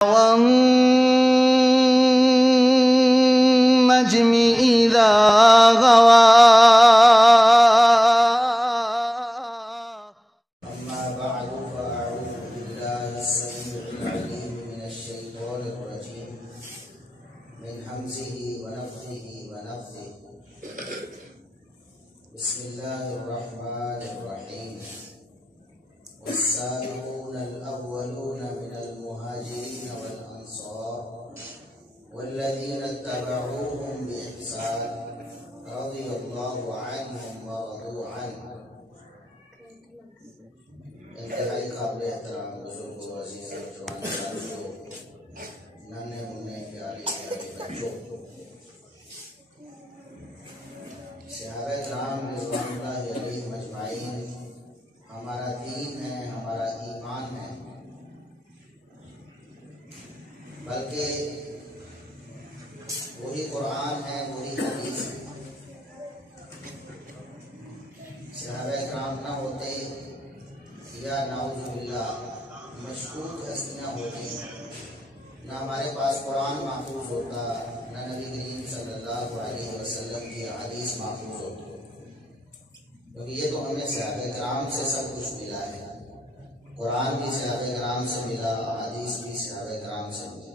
والنجم إذا غوى. أما بعد فأعوذ بالله السميع العليم من الشيطان الرجيم من همزه ونفخه ونفثه. بسم الله الرحمن الرحيم. والسابقون الأولون من المهاجرين والأنصار والذين اتبعوهم بإحسان رضي الله عنهم ورضوا عنه. انتہائی قابل احترام بزرگ و عزیز جوان ساتھیوں، ننھے منھے پیارے پیارے بچوں، صحابہ کرام رضوان اللہ علیہم اجمعین ہمارا دین ہے، ہمارا ایمان ہے، بلکہ وہی قرآن ہے، وہی حدیث ہے۔ صحابہ کرام نہ ہوتے یا نعوذ باللہ مشکوک ہستیاں ہوتی، نہ ہمارے پاس قرآن محفوظ ہوتا، نہ نبی کریم صلی اللہ علیہ وسلم کی حدیث محفوظ ہوتی، کیونکہ یہ تو ہمیں صحابہ کرام سے سب کچھ ملا ہے۔ قرآن بھی صحابہ کرام سے ملا، حدیث بھی صحابہ کرام سے ملا۔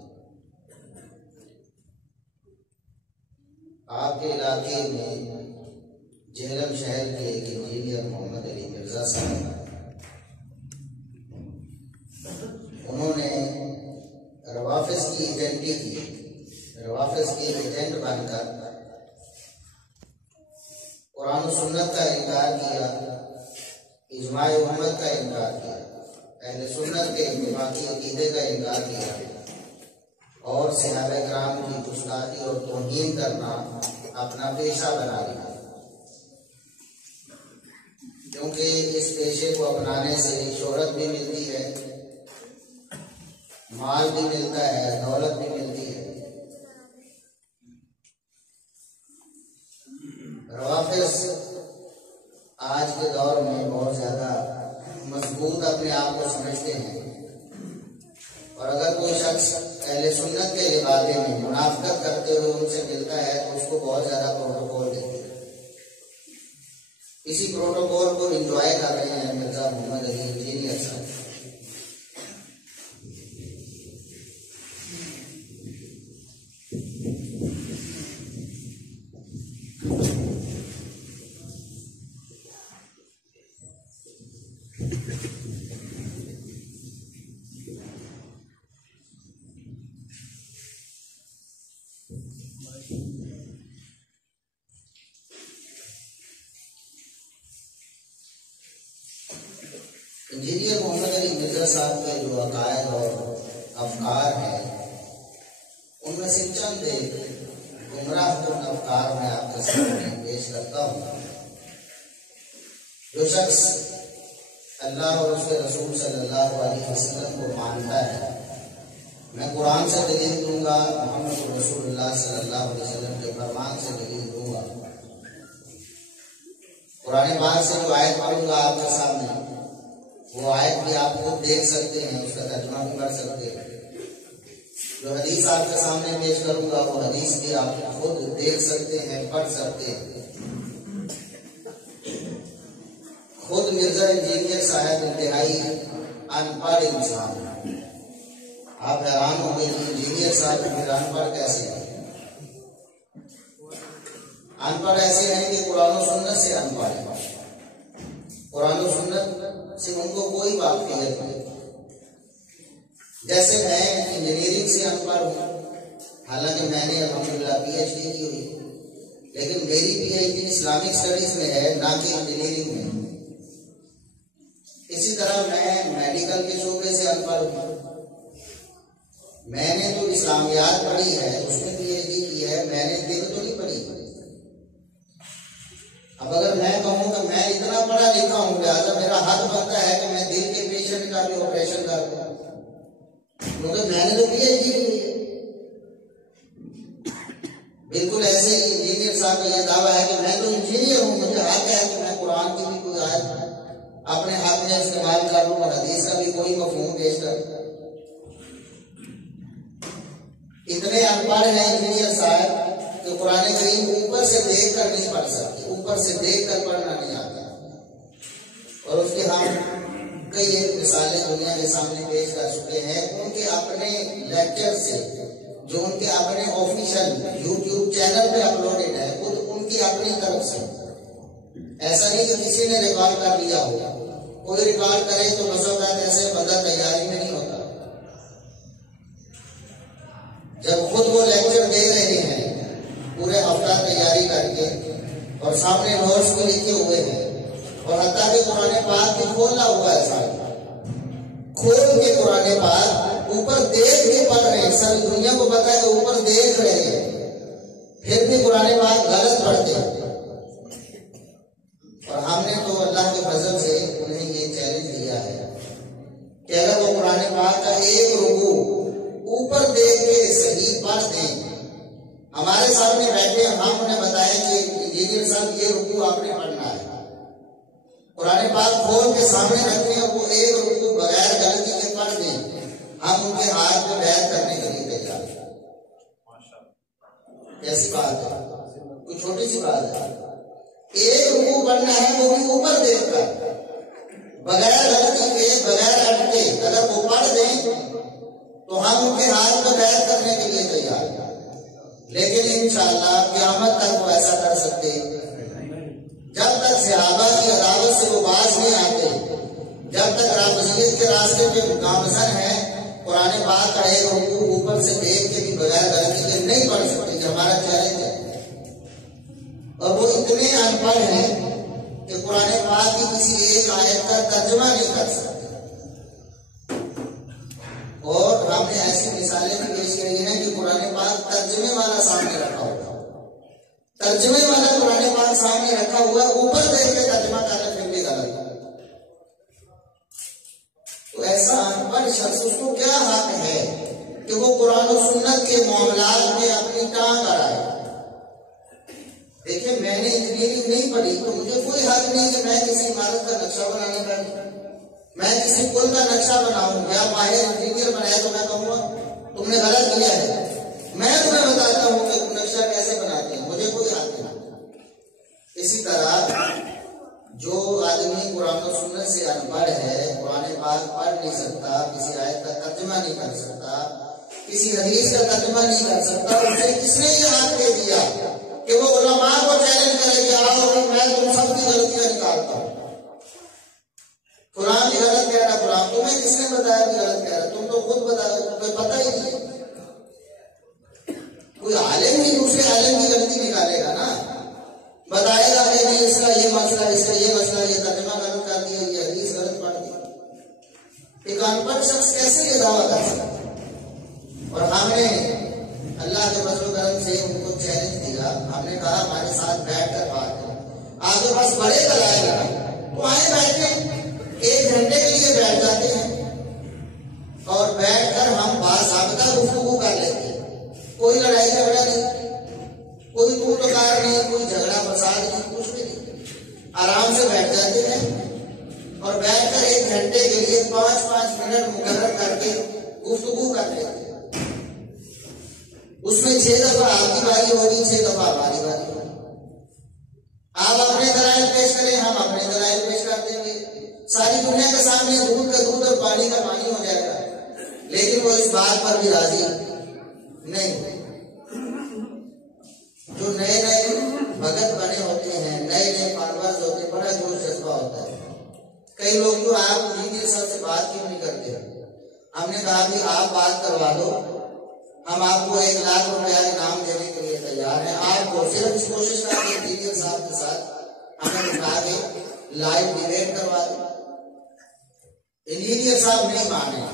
آپ کے علاقے میں جہلم شہر کے ایک انجینئر محمد علی مرزا صاحب، انہوں نے روافظ کی ایجنٹی کی، روافظ کے ایجنٹ بن کر قرآن و سنت کا انکار کیا، اجماع امت کا انکار کیا، اہل سنت کے اتفاقی عقیدے کا انکار کیا، اور صحابہ کرام کی گستاخی اور توہین کرنا اپنا پیشہ بنا لیا۔ کیونکہ اس پیشے کو اپنانے سے شہرت بھی ملتی ہے، مال بھی ملتا ہے، دولت بھی ملتی ہے۔ روافظ آج کے دور میں بہت زیادہ مضبوط اپنے آپ کو سمجھتے ہیں، اور اگر کوئی شخص اہل سنت کے علاقے میں منافقت کرتے ہوئے ان سے ملتا ہے تو اس کو بہت زیادہ پروٹوکول دیتے ہیں۔ اسی پروٹوکول کو انجوائے کر رہے ہیں مرزا محمد علی انجینئر صاحب۔ انجینئر محمد علی مرزا صاحب کے جو عقائد اور افکار ہیں، ان میں سے چند گمراہ کن افکار میں آپ کے سامنے پیش کرتا ہوں۔ جو شخص اللہ اور اس کے رسول صلی اللہ علیہ وسلم کو مانتا ہے، میں قرآن سے دلیل دوں گا، محمد رسول اللہ صلی اللہ علیہ وسلم کے فرمان سے دلیل دوں گا، قرآن پاک سے جو آیت پڑھوں گا آپ کے سامنے، وہ آیت بھی آپ خود دیکھ سکتے ہیں، اس کا ترجمہ بھی پڑھ سکتے ہیں۔ جو حدیث آپ کے سامنے پیش کروں گا وہ حدیث بھی آپ خود دیکھ سکتے ہیں، پڑھ سکتے ہیں۔ خود مرزا انجینئر صاحب انتہائی ان پڑھ انسان ہیں۔ آپ حیران ہوں گے انجینئر صاحب پھر ان پڑھ کیسے ہیں؟ ان پڑھ ایسے ہیں کہ قرآن و سنت سے ان پڑھ ہیں، قرآن و سنت سے ان کو کوئی واقفیت نہیں۔ جیسے میں انجینئرنگ سے ان پڑھ ہوں، حالانکہ میں نے الحمدللہ پی ایچ ڈی کی ہوئی، لیکن میری P H D Islamic studies میں ہے، نہ کہ انجینئرنگ میں۔ اسی طرح میں میڈیکل کے شعبے سے ان پڑھ ہوں، میں نے تو اسلامیات پڑھی ہے، اس میں پی ایچ ڈی کی ہے، میں نے دل تو نہیں پڑھی۔ اب اگر میں کہوں کہ میں اتنا پڑھا لکھا ہوں، لہٰذا میرا حق بنتا ہے کہ میں دل کے پیشنٹ کا بھی آپریشن کر دوں، کیونکہ میں نے تو پی ایچ ڈی کی ہے۔ بالکل ایسے ہی انجینئر صاحب کا یہ دعویٰ ہے کہ میں تو انجینئر ہوں، مجھے حق ہے کہ میں قرآن کی بھی کوئی آیت اپنے حق میں استعمال کر لوں اور حدیث کا بھی کوئی مفہوم پیش کر۔ اتنے ان پڑھ ہیں انجینئر صاحب کہ قرآن کریم اوپر سے دیکھ کر نہیں پڑھ سکتے، اوپر سے دیکھ کر پڑھنا نہیں آتا، اور اس کے ہم کئی ایک مثالیں دنیا کے سامنے پیش کر چکے ہیں ان کے اپنے لیکچر سے، جو ان کے اپنے آفیشیل یوٹیوب چینل پہ اپلوڈڈ ہے، خود ان کی اپنی طرف سے، ایسا نہیں کہ کسی نے ریکارڈ کر لیا ہو، کوئی ریکارڈ کرے تو بس اوقات ایسے بندہ تیاری میں نہیں ہوتا، جب خود وہ لیکچر دے رہے ہیں پورے ہفتہ تیاری کر کے اور سامنے نوٹس بھی لکھے ہوئے ہیں، اور حتیٰ کہ قرآن پاک بھی کھولا ہوا ہے، ساتھ کھول کے قرآن پاک اوپر دیکھ کے پڑھ رہے ہیں، سب دنیا کو پتا ہے کہ اوپر دیکھ رہے ہیں، پھر بھی قرآن پاک غلط پڑھتے ہیں، اور ہم نے تو اللہ کے فضل سے انہیں یہ چیلنج دیا ہے کہ اگر وہ قرآن پاک کا ایک رکوع اوپر دیکھ کے صحیح پڑھ دیں، ہمارے سامنے بیٹھے ہم انہیں بتائیں کہ انجینئر صاحب یہ رکوع آپ نے پڑھنا ہے، قرآن پاک کھول کے سامنے رکھیں اور وہ ایک رکوع بغیر غلطی کے پڑھ دیں، ہم ان کے ہاتھ میں بیعت کرنے کے لیے تیار ہیں۔ کیسی بات ہے، کوئی چھوٹی سی بات ہے، ایک رکوع پڑھنا ہے وہ بھی اوپر دیکھ کر بغیر غلطی کے بغیر اٹکے، اگر وہ پڑھ دیں تو ہم ان کے ہاتھ میں بیعت کرنے کے لیے تیار ہیں، لیکن انشاءاللہ قیامت تک وہ ایسا کر سکتے جب تک صحابہ کی عداوت سے وہ باز نہیں آتے، جب تک رافضیت کے راستے پہ گامزن ہیں، قرآن پاک کا ایک رکوع اوپر سے دیکھ کے بھی بغیر غلطی کے نہیں پڑھ سکتے، جو ہمارا چیلنج ہے، اور وہ اتنے ان پڑھ ہیں کہ قرآن پاک کی کسی ایک آیت کا ترجمہ نہیں کر سکتے، اور ہم نے ایسی مثالیں بھی پیش کی ہیں کہ قرآن پاک ترجمے والا سامنے رکھا ہوا، ترجمے والا قرآن پاک سامنے رکھا ہوا، اوپر دیکھ کے ترجمہ کرنا پھر بھی غلط، تو ایسا ان پڑھ شخص اس کو کیا حق ہے کہ وہ قرآن و سنت کے معاملات میں اپنی ٹانگ اڑائے؟ دیکھیں میں نے انجینئرنگ نہیں پڑھی تو مجھے کوئی حق نہیں کہ میں کسی عمارت کا نقشہ بنانے بیٹھوں، میں کسی پل کا نقشہ بناؤں، یا ماہر انجینئر بنائے تو میں کہوں گا تم نے غلط کیا ہے، میں تمہیں بتاتا ہوں کہ نقشہ کیسے بناتے ہیں، مجھے کوئی حق نہیں۔ اسی طرح جو آدمی قرآن و سنت سے ان پڑھ ہے، قرآن پاک پڑھ نہیں سکتا، کسی آیت کا ترجمہ نہیں کر سکتا، کسی حدیث کا ترجمہ نہیں کر سکتا، اسے کس نے یہ حق دے دیا کہ وہ علماء کو چیلنج کرے کہ آؤ میں تم سب کی غلطیاں نکالتا ہوں، قرآن کی غلط کہہ رہا، قرآن تمہیں کس نے بتایا کہ غلط کہہ رہا، تم تو خود بتا رہے، تمہیں پتہ ہی نہیں، کوئی عالم ہی دوسرے عالم کی غلطی نکالے گا نا، بتائے گا کہ نہیں اس کا یہ مسئلہ، اس کا یہ مسئلہ، یہ ترجمہ غلط کر دیا، یہ حدیث غلط پڑھ دی، ایک ان پڑھ شخص کیسے یہ دعویٰ کر سکتا؟ اور ہم نے اللہ کے فضل و کرم سے ان کو چیلنج دیا، ہم نے کہا ہمارے ساتھ بیٹھ کر بات کریں، آپ کے پاس بڑے دلائل ہیں تو آئے بیٹھیں، 1 گھنٹے کے لیے بیٹھ جاتے ہیں اور بیٹھ کر ہم باضابطہ گفتگو کر لیتے ہیں، کوئی لڑائی جھگڑا نہیں، کوئی تو کار نہیں، کوئی جھگڑا فساد نہیں، کچھ بھی نہیں، آرام سے بیٹھ جاتے ہیں اور بیٹھ کر 1 گھنٹے کے لیے 5-5 منٹ مقرر کر کے گفتگو کر لیتے ہیں، اس میں 6 دفعہ آپ کی باری ہوگی، 6 دفعہ ہماری باری ہوگی، آپ اپنے دلائل پیش کریں، ہم اپنے دلائل پیش کر دیں گے، ساری دنیا کے سامنے دودھ کا دودھ اور پانی کا پانی ہو جائے گا، لیکن وہ اس بات پر بھی راضی نہیں ہوتے۔ جو نئے نئے بھگت بنے ہوتے ہیں، نئے نئے فالوورز ہوتے ہیں، بڑا جوش جذبہ ہوتا ہے، کئی لوگ جو آپ انجینئر صاحب سے بات کیوں نہیں کرتے، ہم نے کہا کہ آپ بات کروا دو، ہم آپ کو 1 لاکھ روپیہ انعام دینے کے لیے تیار ہیں، آپ کو صرف اس کوشش کریں کہ انجینئر صاحب کے ساتھ ہمیں بٹھا کے لائیو ڈیبیٹ کروا دیں۔ انجینئر صاحب نہیں مانے،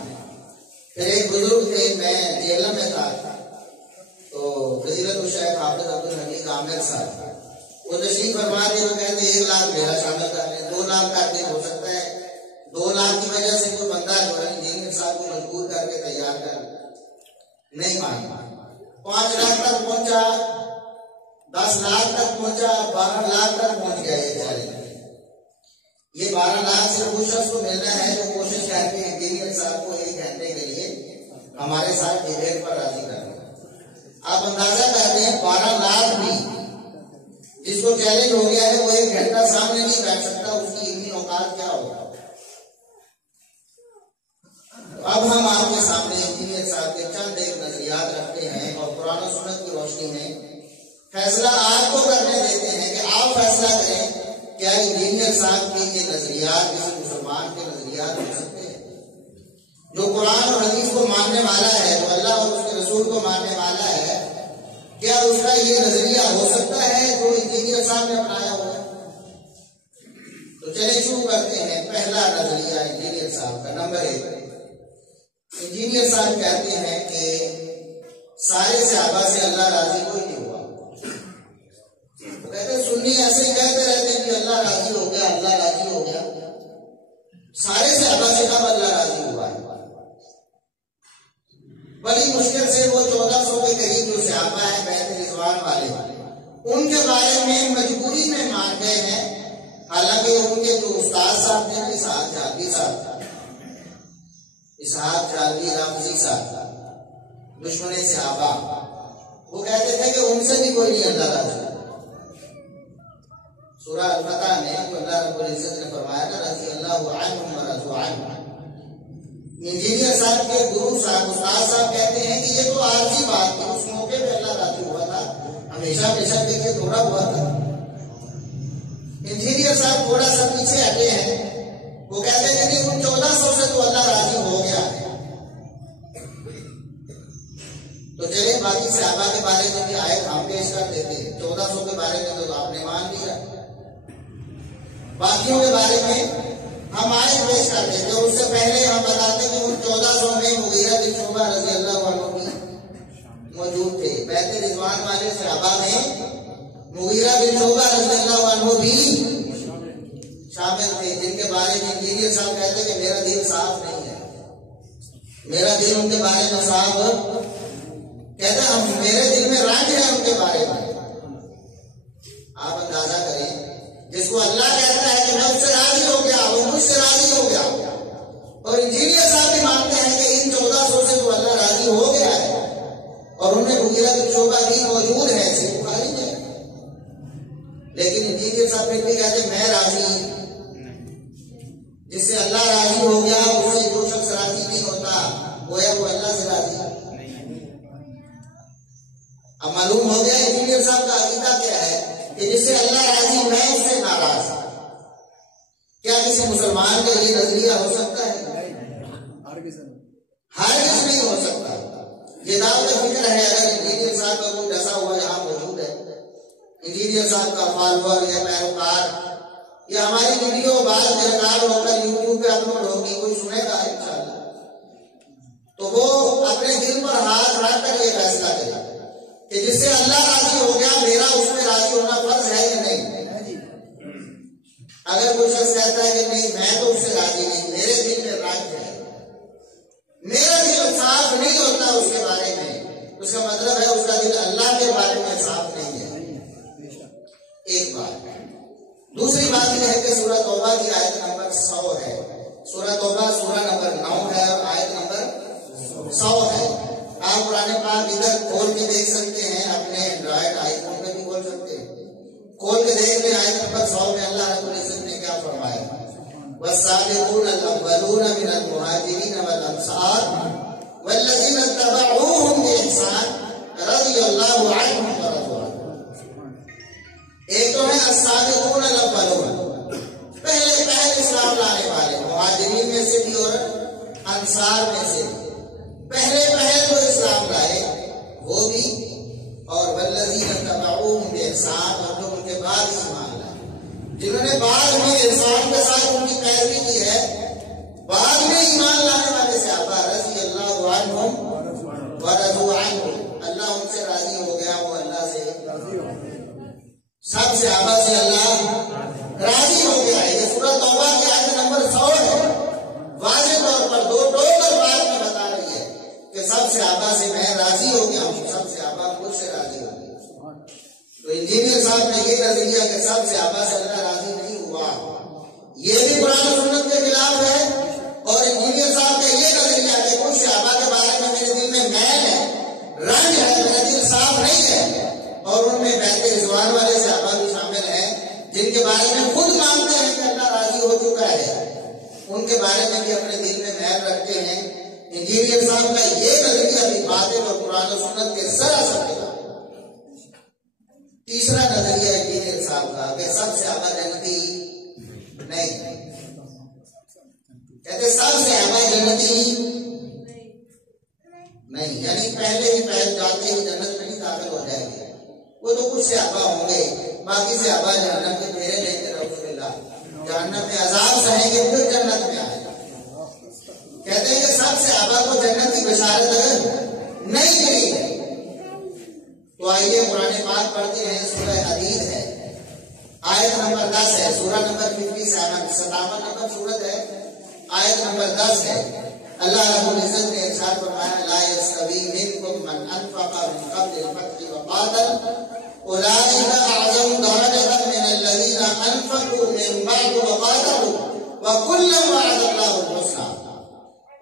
پھر ایک بزرگ تھے، میں جیلم میں تھا، تو فضیلت الشیخ حافظ عبدالحمید عامر صاحب وہ تشریف فرما کے وہ کہتے 1 لاکھ میرا شامل کر لیں، 2 لاکھ کر کے ہو سکتا ہے 2 لاکھ کی وجہ سے کوئی بندہ جو ہے انجینئر صاحب کو مجبور کر کے تیار کر نہیں مانا، 5 لاکھ تک پہنچا، 10 لاکھ تک پہنچا، 12 لاکھ تک پہنچ گیا یہ چیلنج۔ یہ 12 لاکھ صرف اس شخص کو ملنا ہے جو کوشش کر کے انجینئر صاحب کو 1 گھنٹے کے لیے ہمارے ساتھ ڈیبیٹ پر راضی کرنا۔ آپ اندازہ کرتے ہیں 12 لاکھ بھی جس کو چیلنج ہو گیا ہے وہ 1 گھنٹہ سامنے نہیں بیٹھ سکتا، اس کی علمی اوقات کیا ہوگا؟ اب ہم آپ کے سامنے انجینئر صاحب کے چند ایک نظریات رکھتے ہیں اور قرآن و سنت کی روشنی میں فیصلہ آپ کو کرنے دیتے ہیں کہ آپ فیصلہ کریں کیا انجینئر صاحب کے یہ نظریات کسی مسلمان کے نظریات ہو سکتے ہیں؟ جو قرآن اور حدیث کو ماننے والا ہے، جو اللہ اور اس کے رسول کو ماننے والا ہے، کیا اس کا یہ نظریہ ہو سکتا ہے جو انجینئر صاحب نے اپنایا ہوا ہے؟ تو چلے شروع کرتے ہیں۔ پہلا نظریہ انجینئر صاحب کا، نمبر 1، انجینئر صاحب کہتے ہیں کہ سارے صحابہ سے اللہ راضی کوئی نہیں ہوا۔ وہ کہتے ہیں سنی ایسے ہی کہتے رہتے ہیں کہ اللہ راضی ہو گیا، اللہ راضی ہو گیا، سارے صحابہ سے کب اللہ راضی ہوا ہے؟ بڑی مشکل سے وہ 1400 کے قریب جو صحابہ ہیں بیعت رضوان والے، ان کے بارے میں مجبوری میں مان گئے ہیں، حالانکہ ان کے جو استاد صاحب تھے اسحاق جعفری صاحب، اسحاق جعفری رافضی صاحب، دشمن صحابہ، وہ کہتے تھے کہ ان سے بھی کوئی نہیں اللہ راضی۔ سورہ الفتح میں جو اللہ رب العزت نے فرمایا نا رضی اللہ عنہم ورضوا عنہ، انجینئر صاحب کے گرو صاحب استاد صاحب کہتے ہیں کہ یہ تو عارضی بات تھی، اس موقع پہ اللہ راضی ہوا تھا، ہمیشہ ہمیشہ کے لیے تھوڑا ہوا تھا۔ انجینئر صاحب تھوڑا سا پیچھے ہٹے ہیں، وہ کہتے ہیں کہ ان 1400 سے تو اللہ راضی ہو گیا ہے۔ تو چلے باقی صحابہ کے بارے میں بھی آیت ہم پیش کر دیتے ہیں۔ 1400 کے بارے میں تو آپ نے مان لیا، باقیوں کے بارے میں ہم آیت پیش کر دیتے، اور اس سے پہلے ہم بتاتے کہ ان 1400 میں مغیرہ بن شعبہ رضی اللہ عنہ بھی موجود تھے۔ بیعت رضوان والے صحابہ میں مغیرہ بن شعبہ رضی اللہ عنہ بھی شامل تھے، جن کے بارے میں انجینئر صاحب کہتے کہ میرا دل صاف نہیں ہے، میرا دل ان کے بارے میں صاف کہتا ہم میرے دل میں رنج ہے ان کے بارے میں۔ آپ اندازہ کریں، جس کو اللہ کہتا ہے کہ میں اس سے راضی ہو گیا، وہ مجھ سے راضی ہو گیا، اور انجینئر صاحب بھی مانتے ہیں کہ ان 1400 سے تو اللہ راضی ہو گیا ہے، اور ان میں مغیرہ بن شعبہ بھی موجود ہے، صحیح بخاری میں، لیکن انجینئر صاحب پھر بھی کہتے میں راضی، جس سے اللہ راضی ہو گیا اس سے جو شخص راضی نہیں ہوتا وہ ہے وہ اللہ سے راضی۔ اب معلوم ہو گیا انجینئر صاحب کا عقیدہ کیا ہے کہ جس سے اللہ راضی میں اس سے ناراض۔ کیا کسی مسلمان کا یہ نظریہ ہو سکتا ہے؟ ہرگز نہیں ہو سکتا۔ یہ دعوت فکر ہے اگر انجینئر صاحب کا کوئی ڈسا ہوا یہاں موجود ہے، انجینئر صاحب کا فالوور یا پیروکار، یا ہماری ویڈیو بعض ریکارڈ ہو کر یوٹیوب پہ اپلوڈ ہوگی، کوئی سنے گا انشاءاللہ، تو وہ اپنے دل پر ہاتھ رکھ کر یہ فیصلہ کرے کہ جس سے اللہ راضی ہو گیا میرا اس میں راضی ہونا فرض ہے یا نہیں۔ اگر کوئی شخص کہتا ہے کہ نہیں میں تو اس سے راضی نہیں، میرے دل میں رنج ہے، میرا دل صاف نہیں ہوتا اس کے بارے میں، اس کا مطلب ہے اس کا دل اللہ کے بارے میں صاف نہیں ہے۔ ایک بات۔ دوسری بات یہ ہے کہ سورہ توبہ کی آیت نمبر 100 ہے، سورہ توبہ سورہ نمبر 9 ہے اور آیت نمبر 100 ہے۔ آپ قرآن پاک ادھر کھول کے دیکھ سکتے ہیں، اپنے اینڈرائڈ آئی فون میں بھی کھول سکتے ہیں، کھول کے دیکھ لیں آیت نمبر 100 میں اللہ رب العزت نے کیا فرمایا، والسابقون الاولون من المہاجرین والانصار والذین اتبعوہم بإحسان رضی اللہ عنہم ورضوا عنہ۔ ایک تو ہے السابقون الاولون، پہلے اسلام لانے والے، مہاجرین میں سے بھی اور انصار میں سے بھی، پہلے جو اسلام لائے وہ بھی، اور والذین اتبعوہم بإحسان، اور جو ان کے بعد ایمان لائے، جنہوں نے بعد میں احسان کے ساتھ ان کی پیروی کی ہے، بعد میں ایمان لانے والے صحابہ رضی اللہ عنہم ورضوا عنہ، اللہ ان سے راضی ہو گیا، وہ اللہ سے راضی ہو گیا، سب صحابہ سے اللہ راضی ہو گیا ہے۔ یہ سورہ توبہ کی آیت نمبر 100 ہے، واضح طور پر دو ٹوٹل بات میں بتا رہی ہے کہ سب صحابہ سے میں راضی ہو گیا ہوں، سب صحابہ مجھ سے راضی ہو گیا۔ تو انجینئر صاحب نے یہ نظریہ کہ سب صحابہ سے اللہ راضی نہیں ہوا، یہ بھی قرآن و سنت کے خلاف ہے، اور انجینئر صاحب کا یہ نظریہ کہ کچھ صحابہ کے بارے میں میرے دل میں میل ہے، رنج ہے، میرا دل صاف نہیں ہے. اور ان میں بیت رضوان والے صحابہ بھی شامل ہیں جن کے بارے میں خود مانتے ہیں کہ اللہ راضی ہو چکا ہے. ان کے بارے میں بھی اپنے دل میں میل رکھتے ہیں. انجینئر صاحب کا یہ نظریہ بھی باطل اور قرآن و سنت کے سراسر خلاف. تیسرا نظریہ انجینئر صاحب کا کہ سب صحابہ جنتی نہیں. کہتے سب صحابہ جنتی نہیں، یعنی پہلے ہی پہل جاتے ہی جنت میں نہیں داخل ہو جائیں گے. وہ تو کچھ صحابہ ہوں گے، باقی صحابہ جہنم کے پھیرے لیں گے. رسول اللہ جہنم میں عذاب سہیں گے پھر جنت میں آئے گا. کہتے ہیں کہ سب صحابہ کو جنت کی بشارت نہیں ملی ہے. تو آئیے قرآن پاک پڑھتے ہیں. سورہ حدید ہے، آیت نمبر 10 ہے. سورہ نمبر 57 نمبر سورت ہے، آیت نمبر 10 ہے. اللہ رب العزت نے ارشاد فرمایا لا یستوی منکم من انفق من قبل الفتح وقاتل اولئک اعظم درجة من الذین انفقوا من بعد وقاتلوا وکلا وعد اللہ الحسنى.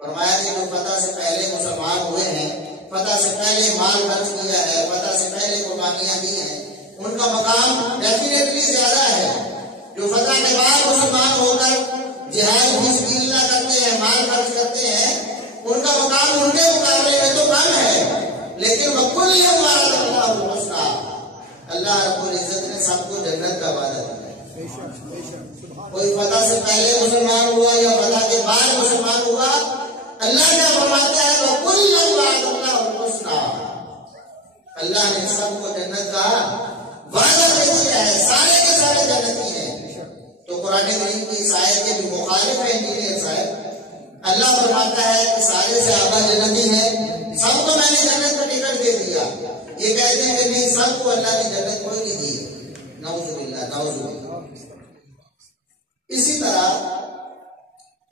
فرمایا کہ جو فتح سے پہلے مسلمان ہوئے ہیں، فتح سے پہلے مال خرچ کیا ہے، فتح سے پہلے قربانیاں دی ہیں، ان کا مقام ڈیفینیٹلی زیادہ ہے. جو فتح کے بعد مسلمان ہو کر جہاد فی سبیل اللہ کرتے ہیں، مال خرچ کرتے ہیں، ان کا مقام ان کے مقابلے میں تو کم ہے. لیکن وَكُلٌّ وَعَدَ اللَّهُ الْحُسْنَىٰ، اللہ رب العزت نے سب کو جنت کا وعدہ دیا. کوئی فتح سے پہلے مسلمان ہوا یا فتح کے بعد مسلمان ہوا، اللہ کیا فرماتا ہے وَكُلٌّ وَعَدَ اللَّهُ الْحُسْنَىٰ، اللہ نے سب کو جنت کا وعدہ دے دیا ہے. سارے کے سارے جنتی ہیں. تو قرآن کریم کی اس آیت کے بھی مخالف ہے انجینئر صاحب. اللہ فرماتا ہے کہ سارے صحابہ جنتی ہیں، سب کو میں نے جنت کا ٹکٹ دے دیا. یہ کہتے ہیں کہ نہیں، سب کو اللہ نے جنت کوئی نہیں دی. نعوذ باللہ نعوذ باللہ. اسی طرح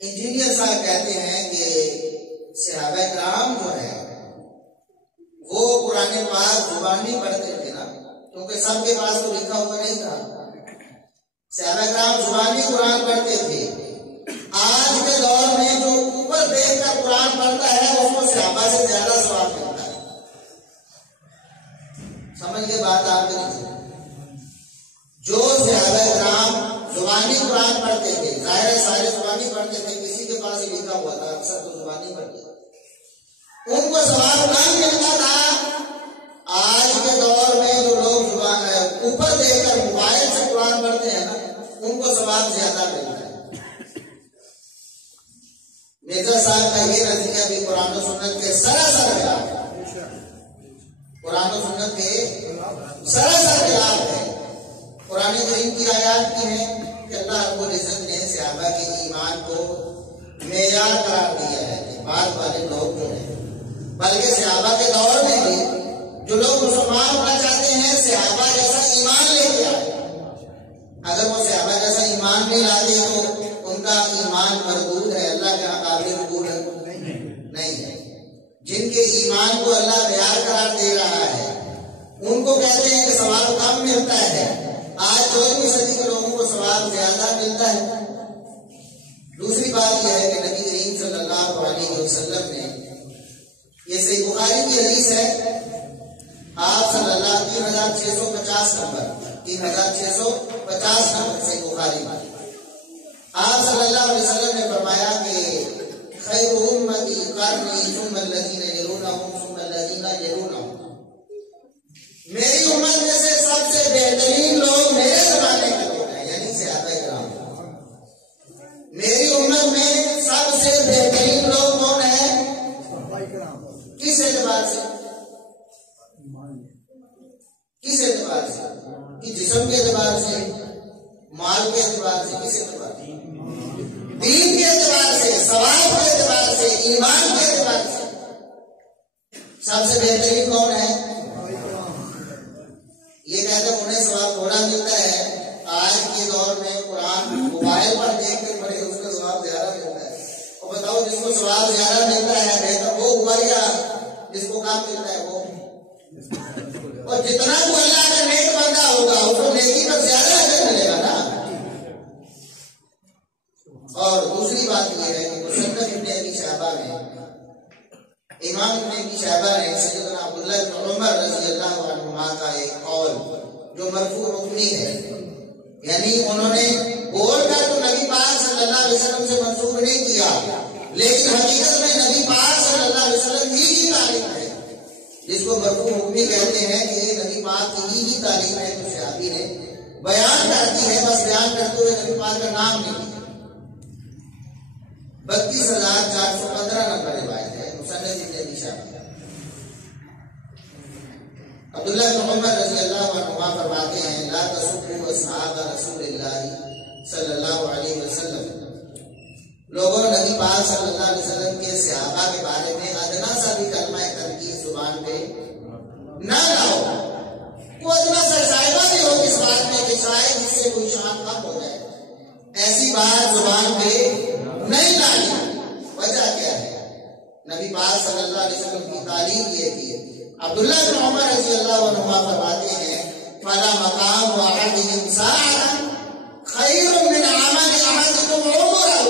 انجینئر صاحب کہتے ہیں کہ صحابہ کرام جو ہے وہ قرآن پاک زبانی پڑھتے تھے نا، کیونکہ سب کے پاس تو لکھا ہوا نہیں تھا. صحابہ کرام زبانی قرآن پڑھتے تھے. آج کے دور میں جو اوپر دیکھ کر قرآن پڑھتا ہے اس کو صحابہ سے زیادہ ثواب ملتا ہے. سمجھ کے بات آپ نہیں. جو صحابہ کرام زبانی قرآن پڑھتے تھے، ظاہر ہے سارے زبانی پڑھتے تھے، کسی کے پاس ہی لکھا ہوا تھا، اکثر تو زبانی پڑھتے تھے، ان کو ثواب کم ملتا تھا. آج کے دور میں جو لوگ اوپر دیکھ کر موبائل سے قرآن پڑھتے ہیں نا، ان کو ثواب زیادہ ملتا ہے. مرزا صاحب کا یہ نظریہ بھی قرآن و سنت کے سراسر خلاف ہے. قرآن و سنت کے سراسر خلاف ہے. قرآن کریم کی آیات کی ہے کہ اللہ رب العزت نے صحابہ کے ایمان کو معیار قرار دیا ہے. بعد والے لوگ جو ہیں، بلکہ صحابہ کے دور میں بھی جو لوگ مسلمان ہونا چاہتے ہیں صحابہ جیسا ایمان لے کے آئے. اگر وہ صحابہ جیسا ایمان نہیں لاتے تو ان کا ایمان مردود ہے، اللہ کے یہاں قابل قبول نہیں ہے. جن کے ایمان کو اللہ معیار قرار دے رہا ہے ان کو کہتے ہیں کہ ثواب کم ملتا ہے. آج 14ویں صدی کے لوگوں کو ثواب زیادہ ملتا ہے. دوسری بات یہ ہے کہ نبی کریم صلی اللہ علیہ وسلم نے، یہ صحیح بخاری کی حدیث ہے، آپ صلی اللہ 3650 نمبر 3650 نمبر صحیح بخاری میں آپ صلی اللہ علیہ وسلم نے فرمایا کہ خیر امتی قرنی ثم الذین یلونہم ثم الذین یلونہم، میری امت میں سے سب سے بہترین لوگ میرے زمانے کے لوگ ہیں، یعنی صحابہ کرام. میری امت میں سب سے بہترین لوگ کون ہیں؟ کس اعتبار سے؟ کس اعتبار سے؟ کہ جسم کے اعتبار سے، مال کے اعتبار سے، کس اعتبار سے؟ دین کے اعتبار سے، ثواب کے اعتبار سے، ایمان کے اعتبار سے. سب سے بہترین کون ہے؟ یہ کہتے ہیں انہیں ثواب تھوڑا ملتا ہے. آج کے دور میں قرآن موبائل پر دیکھ کے پڑھے اس کا ثواب زیادہ ملتا ہے. اور بتاؤ جس کو ثواب زیادہ ملتا ہے بہتر وہ ہوا یا جس کو کام ملتا ہے وہ؟ اور جتنا تو اللہ کا نیک بندہ ہوگا اس کو نیکی پر زیادہ اجر ملے گا نا. اور دوسری بات یہ ہے کہ مصنف ابن ابی شیبہ میں، امام ابن ابی شیبہ نے سیدنا عبداللہ عبداللہ بن عمر رضی اللہ عنہما کا ایک قول جو مرفوع حکمی ہے، یعنی انہوں نے بول کر تو نبی پاک صلی اللہ علیہ وسلم سے منسوب نہیں کیا، لیکن حقیقت میں نبی پاک صلی اللہ علیہ وسلم ہی کی تعلیم ہے، جس کو مرفوع حکمی کہتے ہیں کہ یہ نبی پاک کی ہی تعلیم ہے، تو صحابی نے بیان کرتی ہے، بس بیان کرتے ہوئے نبی پاک کا نام نہیں لیا۔ 32,415 نمبر روایت ہے مصنف ابن ابی شیبہ۔ عبداللہ بن عمر رضی اللہ عنہما فرماتے ہیں لا تسبوا اصحاب رسول اللہ صلی اللہ علیہ وسلم، لوگوں نبی پاک صلی اللہ علیہ وسلم کے صحابہ کے بارے میں ادنا سا بھی کلمہ تنقید زبان پہ نہ لاؤ، وہ ادنا سا شائبہ بھی ہو اس بات میں کہ شاید اس سے کوئی شان کم ہو جائے، ایسی بات زبان پہ نہیں لانی۔ وجہ کیا ہے؟ نبی پاک صلی اللہ علیہ وسلم کی تعلیم یہ تھی۔ عبداللہ بن عمر رضی اللہ عنہما فرماتے ہیں فَلَا مَقَامُ أَحَدِهِمْ سَاعَةً خَيْرٌ مِّنْ عَمَلِ أَحَدِكُمْ عُمُرَهُ،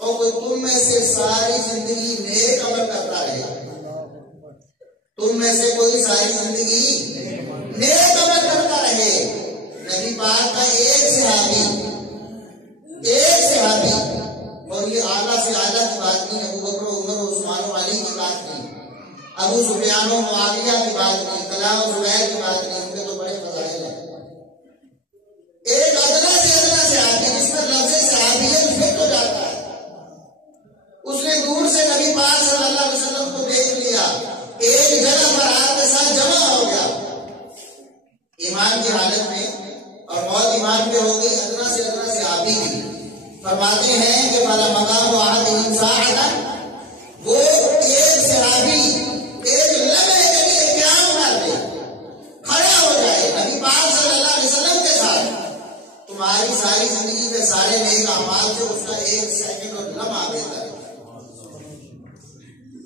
اور کوئی تم میں سے ساری زندگی نیک عمل کرتا رہے، تم میں سے کوئی ساری زندگی نیک عمل کرتا رہے۔ نبی پاک کا ایک صحابی، اور یہ اعلیٰ سے اعلیٰ کی بات نہیں، ابو بکر و عمر و عثمان و علی کی بات نہیں، ابو سفیان و معاویہ کی بات نہیں، طلحہ و زبیر کی بات نہیں، ان کے تو بڑے فضائل ہیں۔ ایک ادنا سے ادنا صحابی جس میں لفظ صحابیت فٹ ہو جاتا ہے، اس نے دور سے نبی پاک صلی اللہ علیہ وسلم کو دیکھ لیا، ایک جگہ پر آپ کے ساتھ جمع ہو گیا، ایمان کی حالت میں، اور موت ایمان پہ ہو گئی، ادنا سے ادنا صحابی بھی۔ فرماتے ہیں کہ فَلَا مَقَامُ أَحَدِهِمْ سَاعَةً، وہ ایک صحابی ایک لمحے کے لیے قیام کر دے، کھڑا ہو جائے نبی پاک صلی اللہ علیہ وسلم کے ساتھ، تمہاری ساری زندگی کے سارے نیک اعمال سے اس کا ایک سیکنڈ اور لمحہ بہتر ہے۔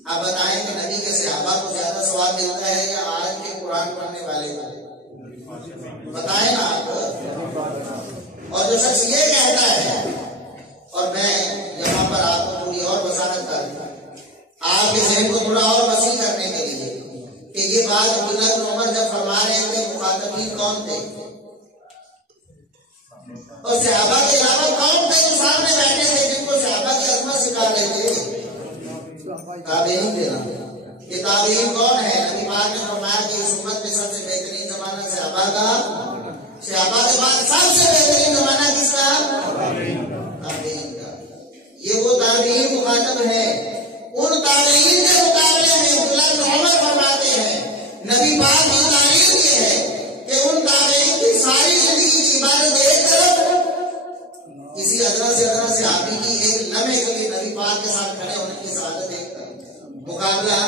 آپ بتائیں کہ نبی کے صحابہ کو زیادہ ثواب ملتا ہے یا آج کے قرآن پڑھنے والے کو؟ بتائیں نا آپ۔ اور جو شخص یہ کہتا ہے، اور میں یہاں پر آپ کو تھوڑی اور وضاحت کر دوں آپ کے ذہن کو تھوڑا اور وسیع کرنے کے لیے کہ یہ بات عبداللہ بن عمر جب فرما رہے تھے مخاطبین کون تھے اور صحابہ کے علاوہ کون تھے جو سامنے بیٹھے تھے جن کو صحابہ کی عظمت سکھا رہے تھے؟ تابعین تھے نا۔ یہ تابعین کون ہے؟ نبی پاک نے فرمایا کہ اس امت میں سب سے بہترین زمانہ صحابہ کا، صحابہ کے بعد سب سے بہترین زمانہ کس کا؟ تابعین کا۔ یہ وہ تابعین مخاطب ہے، ان تابعین کے مقابلے میں عبداللہ بن عمر فرماتے ہیں نبی پاک کی تعلیم یہ ہے کہ ان تابعین کی ساری زندگی کی عبادت ایک طرف، کسی ادنا سے ادنا صحابی کی ایک لمحے کے لیے نبی پاک کے ساتھ کھڑے ہونے کی سعادت ایک طرف، مقابلہ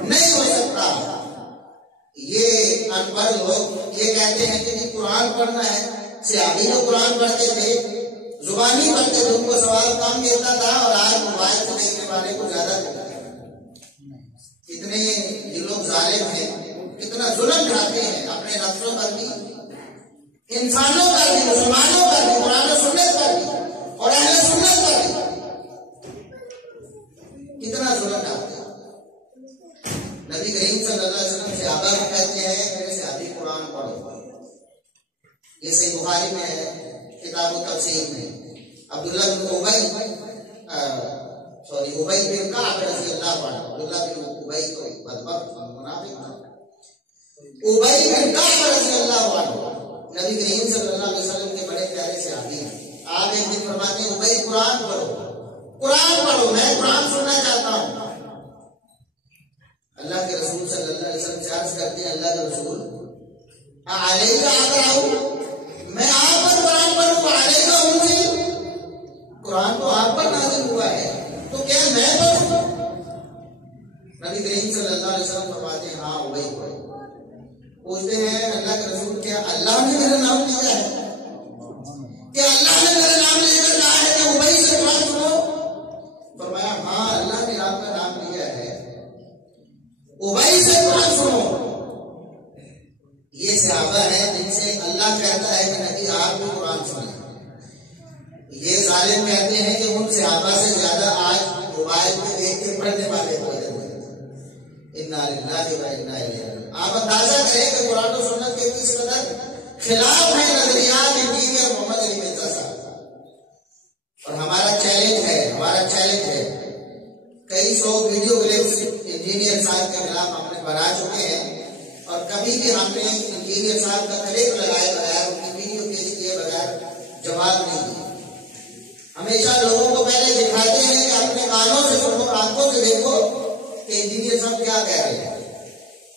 نہیں ہو سکتا۔ یہ ان پڑھ لوگ یہ کہتے ہیں کہ قرآن پڑھنا ہے، صحابی تو قرآن پڑھتے تھے، زبانی پڑھتے تھے، ان کو ثواب کم ملتا تھا، اور آج موبائل کو دیکھنے والے کو زیادہ ملتا ہے۔ کتنے یہ لوگ ظالم ہیں، کتنا ظلم ڈھاتے ہیں اپنے نفسوں پر بھی، انسانوں پر بھی، مسلمانوں پر بھی، قرآن و سنت پر بھی، اور اہل سنت پر بھی کتنا ظلم ڈھاتے ہیں۔ نبی کریم صلی اللہ علیہ وسلم صحابہ کو کہتے ہیں میرے صحابی قرآن پڑھو، یہ صحیح بخاری میں ہے کتاب التفسیر میں۔ عبداللہ بن ابی بن کعب رضی اللہ عنہ، عبداللہ بن ابی تو بدبخت منافق تھا، ابی بن کعب رضی اللہ عنہ نبی کریم صلی اللہ علیہ وسلم کے بڑے پیارے صحابی ہیں۔ آپ ایک دن فرماتے ہیں ابی قرآن پڑھو، قرآن پڑھو، میں قرآن سننا چاہتا ہوں۔ اللہ کے رسول صلی اللہ علیہ وسلم سے عرض کرتے ہیں اللہ کے رسول علیہ اقرأ، میں آپ پر قرآن پڑھوں، علیہ انزل، قرآن تو آپ پر نازل ہوا ہے تو کیا میں پڑھوں؟ نبی کریم صلی اللہ علیہ وسلم فرماتے ہیں ہاں وہی پڑھو۔ پوچھتے ہیں اللہ کے رسول کیا اللہ نے میرا نام لیا ہے؟ کیا اللہ نے میرا نام لے کر کہا ہے کہ ابی سے قرآن سنو؟ فرمایا ہاں اللہ نے آپ کا نام لیا ہے، ابی سے قرآن سنو۔ یہ صحابہ ہیں جن سے اللہ کہتا ہے کہ نبی آپ بھی قرآن سنیں۔ یہ ظالم کہتے ہیں کہ ان صحابہ سے زیادہ آج موبائل پہ دیکھ کے پڑھنے والے ہو جاتے ہیں۔ انا للہ و انا الیہ راجعون۔ آپ اندازہ کریں کہ قرآن و سنت کے کس قدر خلاف ہے نظریات انجینئر محمد علی مرزا صاحب۔ اور ہمارا چیلنج ہے کئی سو ویڈیو کلپس انجینئر صاحب کے خلاف ہم نے بنا چکے ہیں، اور کبھی بھی ہم نے انجینئر صاحب کا کلپ لگائے بغیر، ان کی ویڈیو پیش کیے بغیر جواب نہیں دیا۔ ہمیشہ لوگوں کو پہلے دکھاتے ہیں کہ اپنے کانوں سے سنو، آنکھوں سے دیکھو کہ انجینئر صاحب کیا کہہ رہے ہیں۔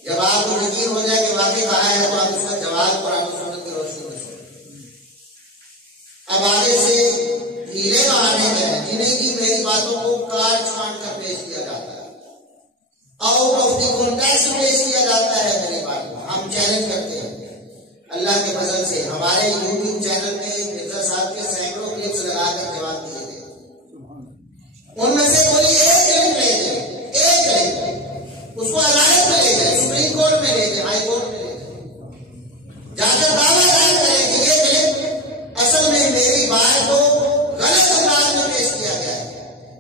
جب آپ کو یقین ہو جائے کہ واقعی کہا ہے تو آپ اس کا جواب قرآن و سنت کی روشنی میں سنیں۔ اب آگے سے ہیلے بہانے ہیں جنہیں کی میری باتوں کو کاٹ چھانٹ کر پیش کیا جاتا ہے، آؤٹ آف دی کانٹیکسٹ پیش کیا جاتا ہے میری بات کو۔ ہم چیلنج کرتے ہیں اللہ کے فضل سے ہمارے یوٹیوب چینل پہ مرزا صاحب کے سینکڑوں کلپس لگا کر جواب دیے گئے، ان میں سے کوئی ایک کلپ لے جائے، ایک کلپ اس کو عدالت میں لے جائے، سپریم کورٹ میں لے جائے، ہائی کورٹ میں لے جائے، جا کر دعویٰ دائر کرے کہ یہ کلپ اصل میں میری بات کو غلط انداز میں پیش کیا گیا ہے،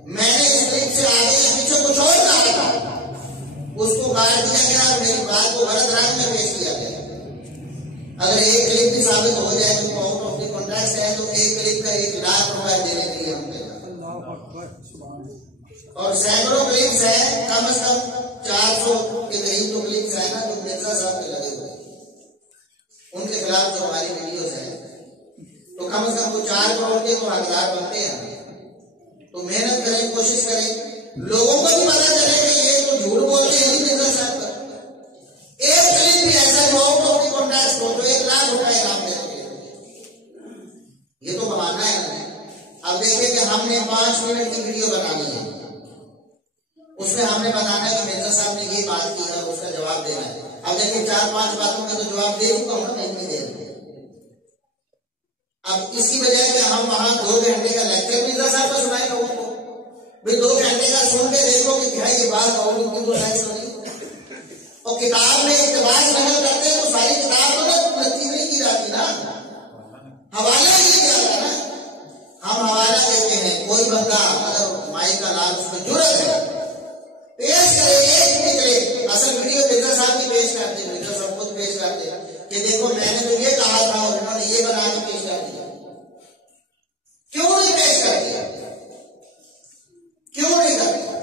میں نے اس کلپ سے آگے یا پیچھے کچھ اور کہا تھا، اس کو کاٹ دیا گیا اور میری بات کو غلط رنگ میں پیش کیا گیا۔ اگر ایک کلپ بھی ثابت ہو جائے تو آؤٹ آف دی کانٹیکسٹ ہے، تو ایک کلپ کا 1,00,000 روپے دینے کے لیے ہم تیار، اور سینکڑوں کلپس ہیں، کم از کم 400 کے قریب تو کلپس ہیں نا جو مرزا صاحب کے لگے ہوئے، ان کے خلاف جو ہماری ویڈیوز ہیں، تو کم از کم وہ 4 کروڑ کے تو حقدار بنتے ہیں۔ تو محنت کریں، کوشش کریں، لوگوں کو بھی پتا چلے کہ یہ تو جھوٹ بولتے ہیں مرزا صاحب کا۔ ایک کلپ بھی ایسا جو آؤٹ آف دی کانٹیکسٹ ہو تو 1,00,000 روپے انعام دے دیں، یہ تو بہانا ہے۔ اب دیکھیں کہ ہم نے 5 منٹ کی ویڈیو بنانی ہے، اس میں ہم نے بتانا ہے کہ مرزا صاحب نے یہ بات کی ہے اور اس کا جواب دینا ہے۔ اب دیکھیں 4-5 باتوں کا تو جواب دے چکا ہوں نا، میں اتنی دیر میں۔ اب اس کی وجہ کہ ہم وہاں 2 گھنٹے کا لیکچر مرزا صاحب کا سنائے لوگوں کو، بھائی 2 گھنٹے کا سن کے دیکھو کہ کیا یہ بات اور ان کی تو سائنس نہیں، اور کتاب میں اقتباس نقل کرتے ہیں تو ساری کتاب کو نقل نہیں کی جاتی نا، حوالہ ہی دیا جاتا نا۔ ہم حوالہ دیتے ہیں، کوئی بندہ اگر مائی کا نام اس میں جڑت ہے پیش کرے، ایک نکلے، اصل ویڈیو مرزا صاحب کی پیش کرتے ہیں، مرزا صاحب خود پیش کرتے ہیں کہ دیکھو میں نے تو یہ کہا تھا اور انہوں نے یہ بنا کے پیش کر دیا۔ کیوں نہیں پیش کر دیا؟ کیوں نہیں کر دیا؟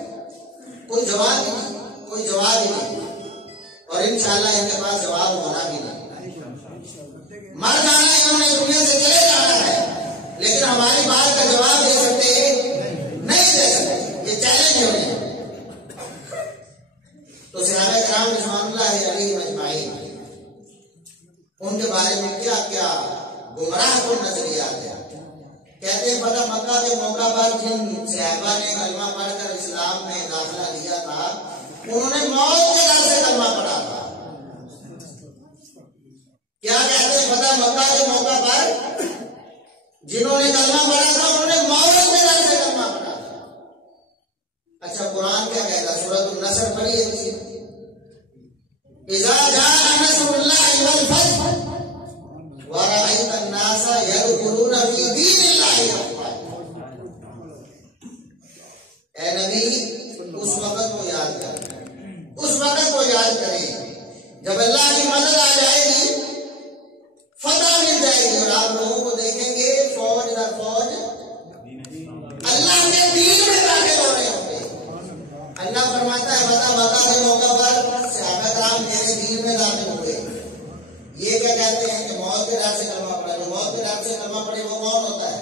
کوئی جواب ہی نہیں، کوئی جواب ہی نہیں، اور انشاءاللہ ان کے پاس جواب ہونا بھی نہیں۔ مر جانا انہوں نے دنیا سے چلے جانا ہے، لیکن ہماری بات کا جواب دے سکتے نہیں دے سکتے، یہ چیلنج ہے انہیں۔ تو صحابہ کرام رضوان اللہ علیہم اجمعین ان کے بارے میں کیا کیا گمراہ کن نظریات ہیں۔ کہتے ہیں فتح مکہ کے موقع پر جن صحابہ نے کلمہ پڑھ کر اسلام میں داخلہ لیا تھا، انہوں نے موت کے ڈر سے کلمہ پڑھا تھا۔ کیا کہتے ہیں فتح مکہ کے موقع پر جنہوں نے کلمہ پڑھا تھا انہوں نے موت کے ڈر سے کلمہ پڑھا تھا۔ اچھا قرآن کیا کہتا ہے؟ سورۃ النصر پڑھی ہے کسی؟ اذا جاء نصر اللہ والفتح ورأيت الناس يدخلون في دين الله افواجا۔ اے نبی اس وقت کو یاد کریں، اس وقت کو یاد کریں جب اللہ کی مدد آ جائے گی، فتح مل جائے گی، اور آپ لوگوں کو دیکھیں گے فوج در فوج اللہ کے دین میں داخل ہو رہے ہوں گے۔ اللہ فرماتا ہے فتح مکہ کے موقع پر صحابہ کرام میرے دین میں داخل ہوئے۔ یہ کیا کہتے ہیں کہ موت کے ڈر سے کلمہ پڑھا، جو موت کے ڈر سے کلمہ پڑھے وہ کون ہوتا ہے؟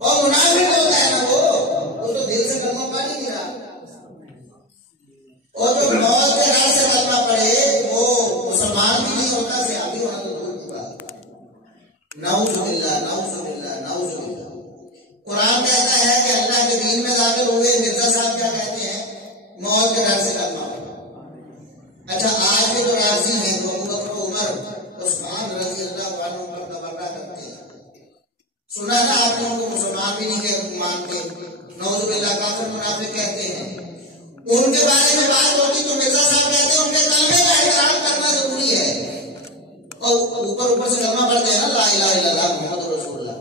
اور منافق ہوتا ہے نا، وہ تو دل سے کلمہ پڑھ ہی نہیں رہا۔ اور جو موت کے ڈر سے کلمہ پڑھے وہ مسلمان بھی نہیں ہوتا، صحابی ہونا تو دور کی بات۔ نعوذ باللہ، نعوذ باللہ، نعوذ باللہ۔ قرآن کہتا ہے کہ اللہ کے دین میں داخل ہوئے، مرزا صاحب کیا کہتے ہیں؟ موت کے ڈر سے کلمہ پڑھا۔ اچھا آج کے جو راضی ہیں وہ ابو بکر و عمر عثمان رضی اللہ عنہ پر تبرہ کرتے ہیں، سنا نا آپ نے ان کو مسلمان بھی نہیں مانتے، نعوذ باللہ کافر منافق کہتے ہیں۔ ان کے بارے میں بات ہوتی تو مرزا صاحب کہتے ہیں ان کے کلمے کا احترام کرنا ضروری ہے، اور اوپر سے کلمہ پڑھتے ہیں نا لا الہ الا اللہ محمد رسول اللہ،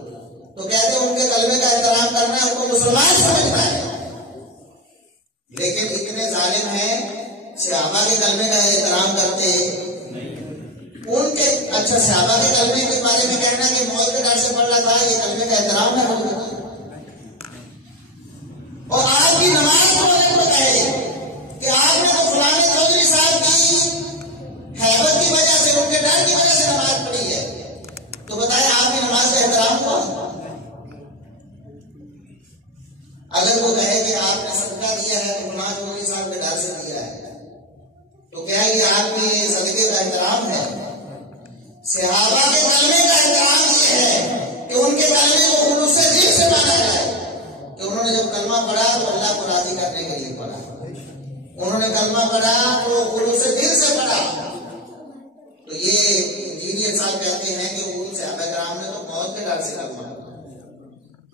تو کہتے ہیں ان کے کلمے کا احترام کرنا ہے، ان کو مسلمان سمجھنا ہے۔ لیکن اتنے ظالم ہیں صحابہ کے کلمے کا احترام کرتے؟ ان کے اچھا صحابہ کے کلمے کے بارے میں کہنا کہ موت کے ڈر سے پڑھ رہا تھا، یہ کلمے کا احترام ہے؟ اور آپ کی نماز کو کہے کہ آپ نے تو فلانے چودھری صاحب کی حیبت کی وجہ سے، ان کے ڈر کی وجہ سے نماز پڑھی ہے، تو بتائیں آپ کی نماز کا احترام ہوا؟ اگر وہ کہے کہ آپ نے صدقہ دیا ہے تو فلاں چودھری صاحب کے ڈر سے دیا ہے، تو کیا یہ آپ کے صدقے کا احترام ہے؟ صحابہ کے کلمے کا احترام یہ ہے کہ ان کے کلمے کو خلوص سے دل سے مانا جائے کہ انہوں نے جب کلمہ پڑھا تو اللہ کو راضی کرنے کے لیے پڑھا، انہوں نے کلمہ پڑھا تو خلوص سے دل سے پڑھا۔ تو یہ انجینئر صاحب کہتے ہیں کہ ان صحابہ کرام نے تو موت کے ڈر سے کلمہ پڑھا۔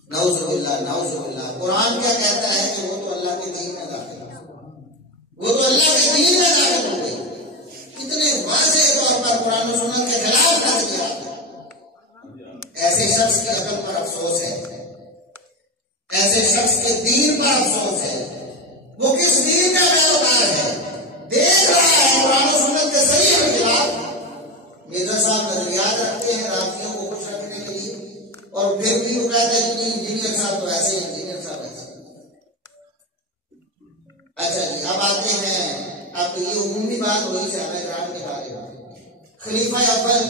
نعوذ باللہ نعوذ باللہ۔ قرآن کیا کہتا ہے کہ وہ تو اللہ کے دین میں داخل ہے، وہ تو اللہ کے دین میں داخل ہو گئی۔ کتنے واضح طور پر قرآن و سنت کے خلاف کر دیا۔ ایسے شخص کی عقل پر افسوس ہے، ایسے شخص کے دین پر افسوس ہے۔ وہ کس دین کا پیروکار ہے؟ دیکھ رہا ہے قرآن و سنت کے صحیح خلاف۔ مرزا صاحب نظریات رکھتے ہیں رافضیوں کو خوش رکھنے کے لیے، اور پھر بھی وہ کہتے ہیں کہ انجینئر صاحب تو ایسے، انجینئر صاحب ایسے۔ اچھا جی، اب آتے ہیں، اب یہ عمومی بات ہوئی صحابہ کرام کے بارے میں۔ خلیفہ اول،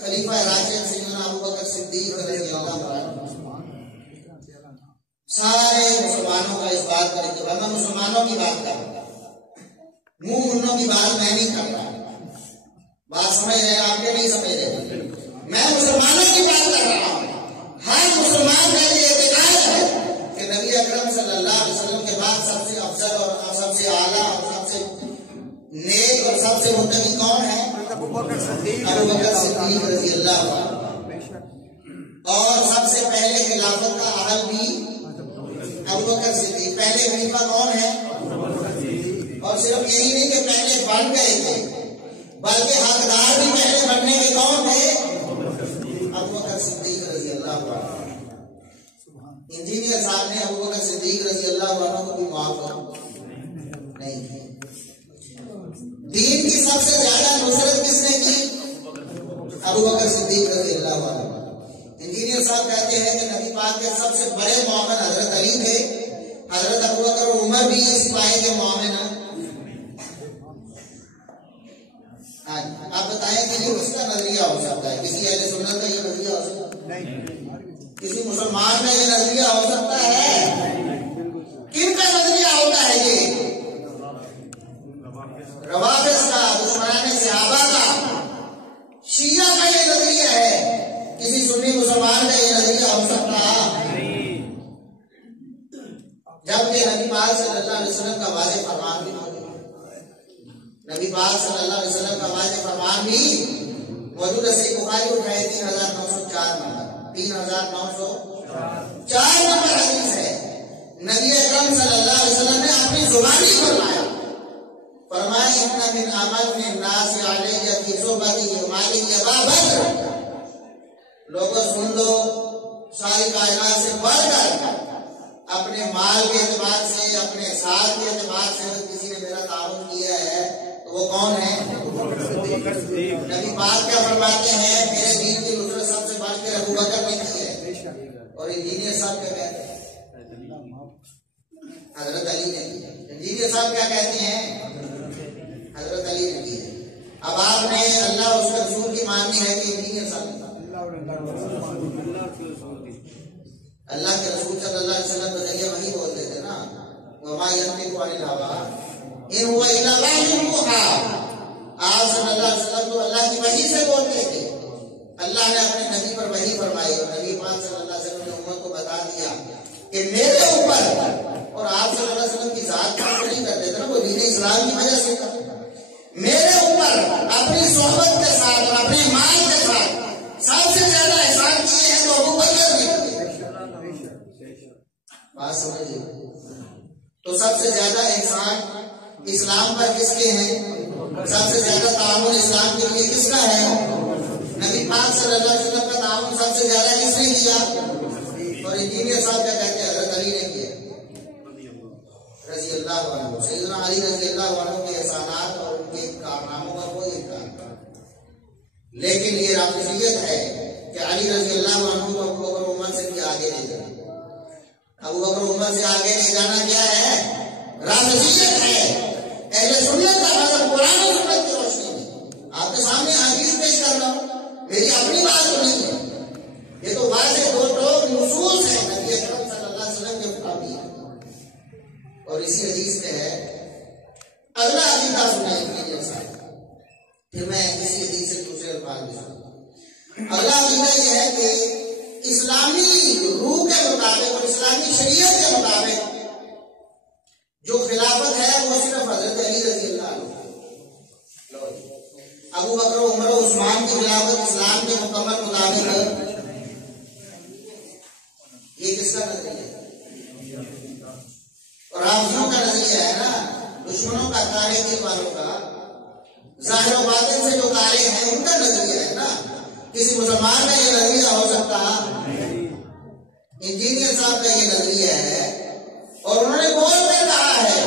خلیفہ راشد سیدنا ابوبکر صدیق رضی اللہ عنہ، سارے مسلمانوں کا اس بات پر اتفاق، میں مسلمانوں کی بات کر رہا ہوں، منہ منوں کی بات میں نہیں کر رہا۔ بات سمجھ رہے ہیں آپ کے؟ نہیں سمجھ رہے؟ میں مسلمانوں کی بات کر رہا ہوں۔ ہر مسلمان کا یہ اعتقاد ہے کہ نبی اکرم صلی اللہ علیہ وسلم کے بعد سب سے افضل اور سب سے اعلیٰ اور سب سے نیک اور سب سے متقی کون ہے؟ ابوبکر صدیق رضی اللہ عنہ۔ اور سب سے پہلے خلافت کا اہل بھی ابوبکر صدیق۔ پہلے خلیفہ کون ہے؟ اور صرف یہی نہیں کہ پہلے بن گئے تھے، بلکہ حقدار بھی پہلے بننے کے کون تھے؟ ابوبکر صدیق رضی اللہ عنہ۔ انجینئر صاحب نے ابوبکر صدیق رضی اللہ عنہ کو بھی معاف نہیں کی۔ دین کی سب سے زیادہ نصرت کس نے کی؟ ابوبکر صدیق رضی اللہ عنہ۔ انجینئر صاحب کہتے ہیں کہ نبی پاک کے سب سے بڑے مومن حضرت علی تھے، حضرت ابوبکر اور عمر بھی اس پائے کے مومن ہیں۔ آپ بتائیں کہ یہ کس کا نظریہ ہو سکتا ہے؟ کسی اہل سنت کا یہ نظریہ ہو سکتا ہے؟ کسی مسلمان کا یہ نظریہ ہو سکتا ہے؟ کن کا نظریہ ہوتا ہے یہ؟ روافض کا، دشمنان صحابہ کا، شیعہ کا یہ نظریہ ہے۔ کسی سنی مسلمان کا یہ نظریہ ہو سکتا؟ جبکہ نبی پاک صلی اللہ علیہ وسلم کا واضح فرمان بھی موجود ہے، نبی پاک صلی اللہ علیہ وسلم کا واضح فرمان بھی موجود ہے۔ صحیح بخاری اٹھائے 3904 نمبر، 3904 نمبر حدیث ہے۔ نبی اکرم صلی اللہ علیہ وسلم نے اپنی زبانی فرمایا، فرمایا ان من امن الناس علیہ فی صحبتی مالی ابا بکر۔ لوگوں سن لو، ساری کائنات سے بڑھ کر اپنے مال کے اعتبار سے، اپنے ساتھ کے اعتبار سے کسی نے میرا تعاون کیا ہے تو وہ کون ہے؟ نبی پاک کیا فرماتے ہیں؟ میرے دین کی نصرت سب سے بڑھ کے ابوبکر نے کی ہے۔ اور انجینئر صاحب کیا کہتے ہیں؟ حضرت علی نے کی ہے۔ انجینئر صاحب کیا کہتے ہیں؟ حضرت علی نے کی ہے۔ اب آپ نے اللہ اور اس کے رسول کی ماننی ہے کہ انجینئر صاحب؟ اللہ کے رسول صلی اللہ علیہ وسلم کے ذریعے وہی بولتے تھے نا، وما ينطق عن الهوى ان هو الا وحی یوحی۔ آپ صلی اللہ علیہ وسلم تو اللہ کی وحی سے بولتے تھے، اللہ نے اپنے نبی پر وحی فرمائی، اور نبی پاک صلی اللہ علیہ وسلم نے امت کو بتا دیا کہ میرے اوپر، اور آپ صلی اللہ علیہ وسلم کی ذات پر نہیں کرتے تھے نا، وہ دین اسلام کی وجہ سے تھا، میرے اوپر اپنی صحبت کے ساتھ اور اپنے مال کے ساتھ سب سے زیادہ احسان کیے ہیں تو ابوبکر نے کیے۔ بات سمجھیے، تو سب سے زیادہ احسان اسلام پر کس کے ہیں؟ سب سے زیادہ تعاون اسلام کے لیے کس کا ہے؟ نبی پاک صلی اللہ علیہ وسلم کا تعاون سب سے زیادہ کس نے کیا؟ اور انجینئر صاحب کیا کہتے ہیں؟ حضرت علی نے کیا رضی اللہ عنہ۔ سیدنا علی رضی اللہ عنہ کے احسانات اور لیکن یہ رافضیت ہے کہ علی رضی اللہ عنہ کو ابو بکر عمر سے بھی آگے لے جانا. ابو بکر عمر سے آگے لے جانا کیا ہے؟ رافضیت ہے. اہل سنت کا مذہب قرآن و سنت کی روشنی میں آپ کے سامنے حدیث پیش کر رہا ہوں، میری اپنی بات تو نہیں ہے، یہ تو واضح دو ٹوک نصوص ہیں نبی اکرم صلی اللہ علیہ وسلم کے مطابق. اور اسی حدیث میں ہے اگلا عقیدہ سنائیں گے صاحب، پھر میں اسی حدیث سے دوسرے الفاظ بھی سنوں. اگلا عقیدہ یہ ہے کہ اسلامی روح کے مطابق اور اسلامی شریعت کے مطابق جو خلافت ہے وہ صرف حضرت علی رضی اللہ عنہ. ابو بکر و عمر و عثمان کی خلافت اسلام کے مکمل مطابق ہے. یہ کس کا نظریہ ہے؟ اور رافضیوں کا نظریہ ہے نا، دشمنوں کا کارے دل والوں کا، ظاہر و باطن سے جو کارے ہیں ان کا نظریہ ہے نا. کسی مسلمان کا یہ نظریہ ہو سکتا، انجینئر صاحب کا یہ نظریہ ہے، اور انہوں نے بول کر کہا ہے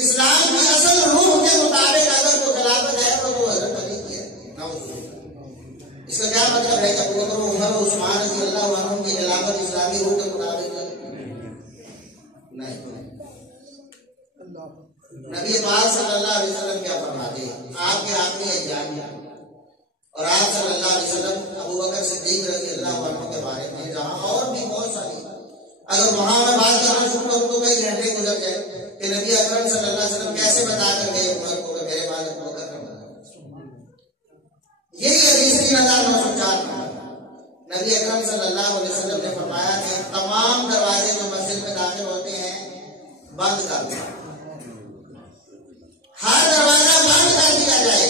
اسلام کی اصل روح کے مطابق اگر کوئی خلافت ہے تو وہ حضرت علی کی ہے. اس کا کیا مطلب ہے کہ ابو بکر و عمر و عثمان رضی اللہ عنہ کی خلافت اسلامی روح کے مطابق ہے؟ نہیں. نبی پاک صلی اللہ علیہ وسلم کیا فرماتے ہیں؟ آپ کے آخری ایام اور آپ صلی اللہ علیہ وسلم ابو بکر صدیق رضی اللہ عنہ کے بارے میں، جہاں اور بھی بہت ساری، اگر وہاں میں بات کرنا شروع کروں تو کئی گھنٹے گزر جائے کہ نبی اکرم صلی اللہ علیہ وسلم کیسے بتا کر گئے عمر کو کہ میرے بعد ابو بکر کا بنا. یہی حدیث کی نظر 904 نبی اکرم صلی اللہ علیہ وسلم نے فرمایا کہ تمام دروازے جو مسجد میں داخل ہوتے ہیں بند کر دیں، ہر دروازہ بند کر دیا جائے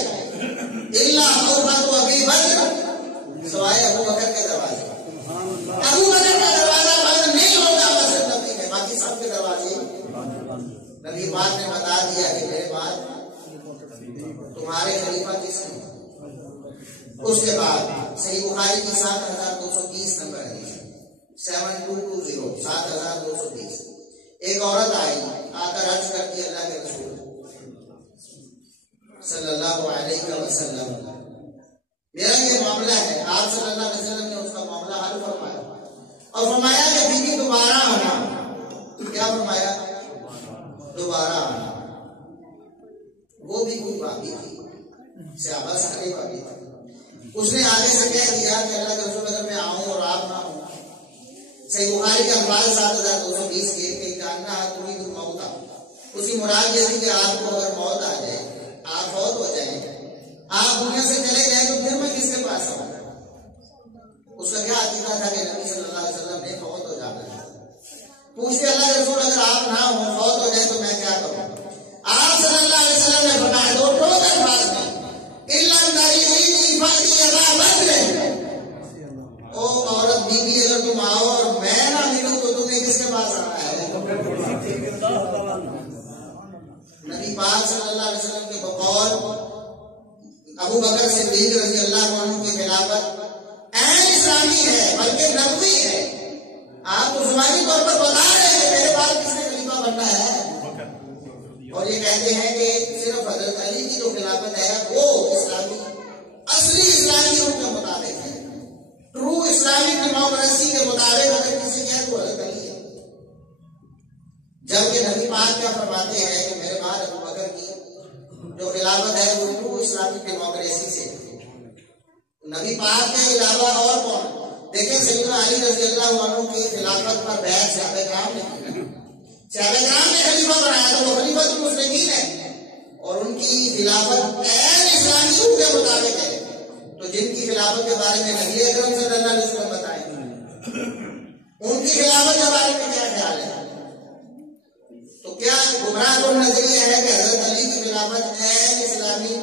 الا ابی بکر، سوائے ابو بکر کے دروازے. ابو بکر کا دروازہ بند نہیں ہوگا مسجد نبی میں، باقی سب کے دروازے. نبی پاک نے بتا دیا کہ میرے بعد تمہارے خلیفہ کس ہیں. اس کے بعد صحیح بخاری کی 7230 نمبر حدیث 7220 7220 ایک عورت آئی، آ کر عرض کرتی اللہ کے رسول صلی اللہ علیہ وسلم میرا یہ معاملہ ہے. آپ صلی اللہ علیہ وسلم نے اس کا معاملہ حل فرمایا اور فرمایا کہ بیوی دوبارہ آنا. کیا فرمایا؟ دوبارہ آنا. وہ بھی کوئی بابی تھی، صحابہ سارے بابی تھے. اس نے آگے سے کہہ دیا کہ اللہ کے رسول اگر میں آؤں اور آپ نہ ہوں. صحیح بخاری کے الفاظ 7220 کے کہ جاننا ہے تمہیں تو موت آ، اس کی مراد یہ تھی کہ آپ کو اگر موت آ جائے، آپ فوت ہو جائیں، آپ دنیا سے چلے جائیں تو پھر میں کس کے پاس آؤں. اس کا کیا عقیدہ تھا کہ نبی صلی اللہ علیہ وسلم نے فوت ہو جانا ہے. پوچھتے اللہ کے رسول اگر آپ نہ ہوں، فوت ہو جائیں تو میں کیا کروں. آپ صلی اللہ علیہ وسلم نے فرمایا دو ٹوک الفاظ میں او عورت بیوی اگر تم آؤ اور میں نہ ملوں تو تمہیں کس کے پاس آنا ہے. نبی پاک صلی اللہ علیہ وسلم کے بقول ابو بکر صدیق رضی اللہ عنہ کی خلافت عین اسلامی ہے بلکہ نبوی ہے. آپ کو زبانی طور پر بتا رہے ہیں کہ میرے پاس کس نے خلیفہ بننا ہے، اور یہ کہتے ہیں کہ صرف حضرت علی کی جو خلافت ہے وہ اسلامی اصلی اسلامی روح کے مطابق ہے، ٹرو اسلامک ڈیموکریسی کے مطابق اگر کسی کہے تو حضرت علی ہے. جبکہ نبی پاک کیا فرماتے ہیں کہ میرے بعد ابو بکر کی جو خلافت ہے وہ ٹرو اسلامک ڈیموکریسی سے. نبی پاک کے علاوہ اور کون؟ دیکھیں سیدنا علی رضی اللہ عنہ کی خلافت پر بیعت صحابہ کرام نے کی. صحابہ کرام نے خلیفہ بنایا تو وہ خلیفۃ المسلمین ہے اور ان کی خلافت عین اسلامی روح کے مطابق ہے. تو جن کی خلافت کے بارے میں نبی اکرم صلی اللہ علیہ وسلم بتائیں ان کی خلافت کے بارے میں کیا خیال ہے؟ تو کیا گمراہ کن نظریہ ہے کہ حضرت علی کی خلافت عین اسلامی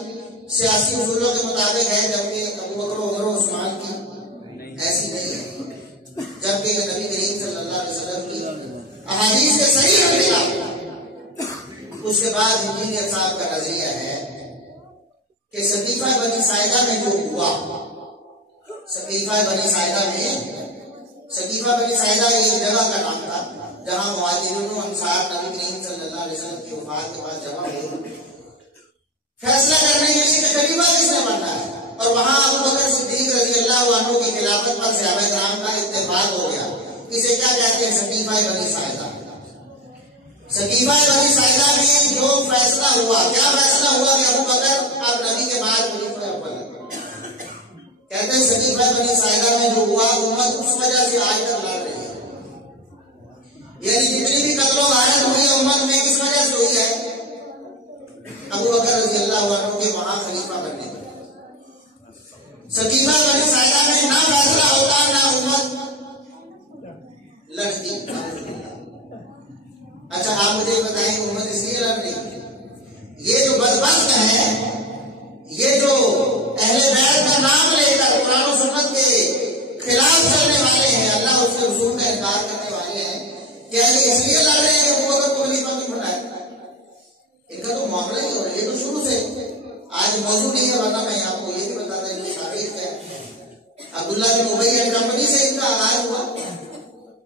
سیاسی اصولوں کے مطابق ہے جبکہ ابو بکر و عمر و عثمان کی ایسی نہیں ہے. جبکہ نبی کریم صلی اللہ علیہ وسلم کی احادیث کے صحیح خلاف. اس کے بعد انجینئر صاحب کا نظریہ ہے کہ سقیفہ بنی ساعدہ میں جو ہوا، سقیفہ بنی ساعدہ ایک جگہ کا نام تھا جہاں مہاجرین و انصار نبی کریم صلی اللہ علیہ وسلم کی وفات کے بعد جمع ہوئے فیصلہ کرنے کے لیے کہ خلیفہ کس نے بننا ہے. اور وہاں ابو بکر صدیق رضی اللہ عنہ کی خلافت پر صحابہ کرام کا اتفاق ہو گیا. اسے کیا کہتے ہیں؟ سقیفہ بنی ساعدہ. سقیفہ بنی ساعدہ میں جو فیصلہ ہوا، کیا فیصلہ ہوا کہ ابو بکر اب نبی کے بعد خلیفہ اول ہے. کہتے ہیں سقیفہ بنی ساعدہ میں جو ہوا، امت اس وجہ سے آج تک لڑ رہی ہے. یعنی جتنی بھی قتل و غارت ہوئی ہے امت میں کس وجہ سے ہوئی ہے؟ ابو بکر رضی اللہ عنہ کے وہاں خلیفہ بننے کا. سقیفہ بنی ساعدہ میں نہ فیصلہ ہوتا نہ امت لڑتی. اچھا آپ مجھے بتائیں کہ امت اس لیے لڑ رہی؟ یہ جو بدبخت ہیں، یہ جو اہل بیت کا نام لے کر قرآن و سنت کے خلاف چلنے والے ہیں، اللہ اس کے رسول کا انکار کرنے والے ہیں، کیا یہ اس لیے لڑ رہے ہیں کہ ابو بکر کو خلیفہ کیوں بنائے؟ ان کا تو معاملہ ہی ہو رہا ہے. یہ تو شروع سے آج موضوع نہیں ہے، ورنہ میں آپ کو یہ بھی بتا دیں کہ تاریخ ہے. عبداللہ بن ابی اینڈ کمپنی سے ان کا آغاز ہوا.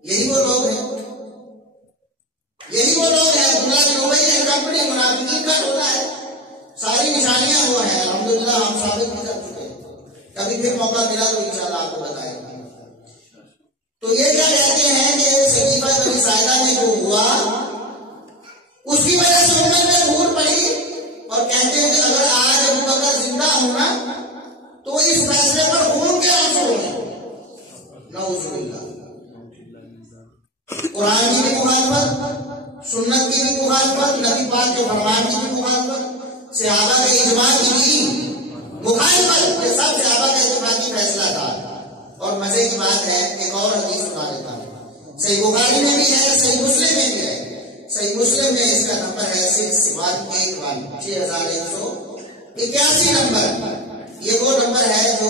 یہی وہ لوگ ہیں، یہی وہ لوگ ہیں. عبداللہ بن ابی اینڈ کمپنی منافقین کا ٹولہ ہے. ساری نشانیاں وہ ہیں. الحمدللہ ہم ثابت بھی کر چکے ہیں. کبھی پھر موقع ملا تو انشاءاللہ آپ کو بتائیں گے. تو یہ کیا کہتے ہیں کہ سقیفہ بنی ساعدہ میں جو ہوا اس کی وجہ سے امت میں پھوٹ پڑی، اور کہتے ہیں کہ اگر آج ابو بکر زندہ ہونا تو اس فیصلے پر خون کے آنسو ہوئے. نعوذ باللہ. قرآن کی بھی مخالفت، سنت کی بھی مخالفت، نبی پاک کے فرمان کی بھی مخالفت، صحابہ کے اجماع کی بھی مخالفت. یہ سب صحابہ کا اتفاقی فیصلہ تھا. اور مزے کی بات ہے، ایک اور حدیث سنا دیتا ہوں. صحیح بخاری میں بھی ہے، صحیح مسلم میں بھی ہے. صحیح مسلم میں اس کا نمبر ہے 6181 6181 نمبر. یہ وہ نمبر ہے جو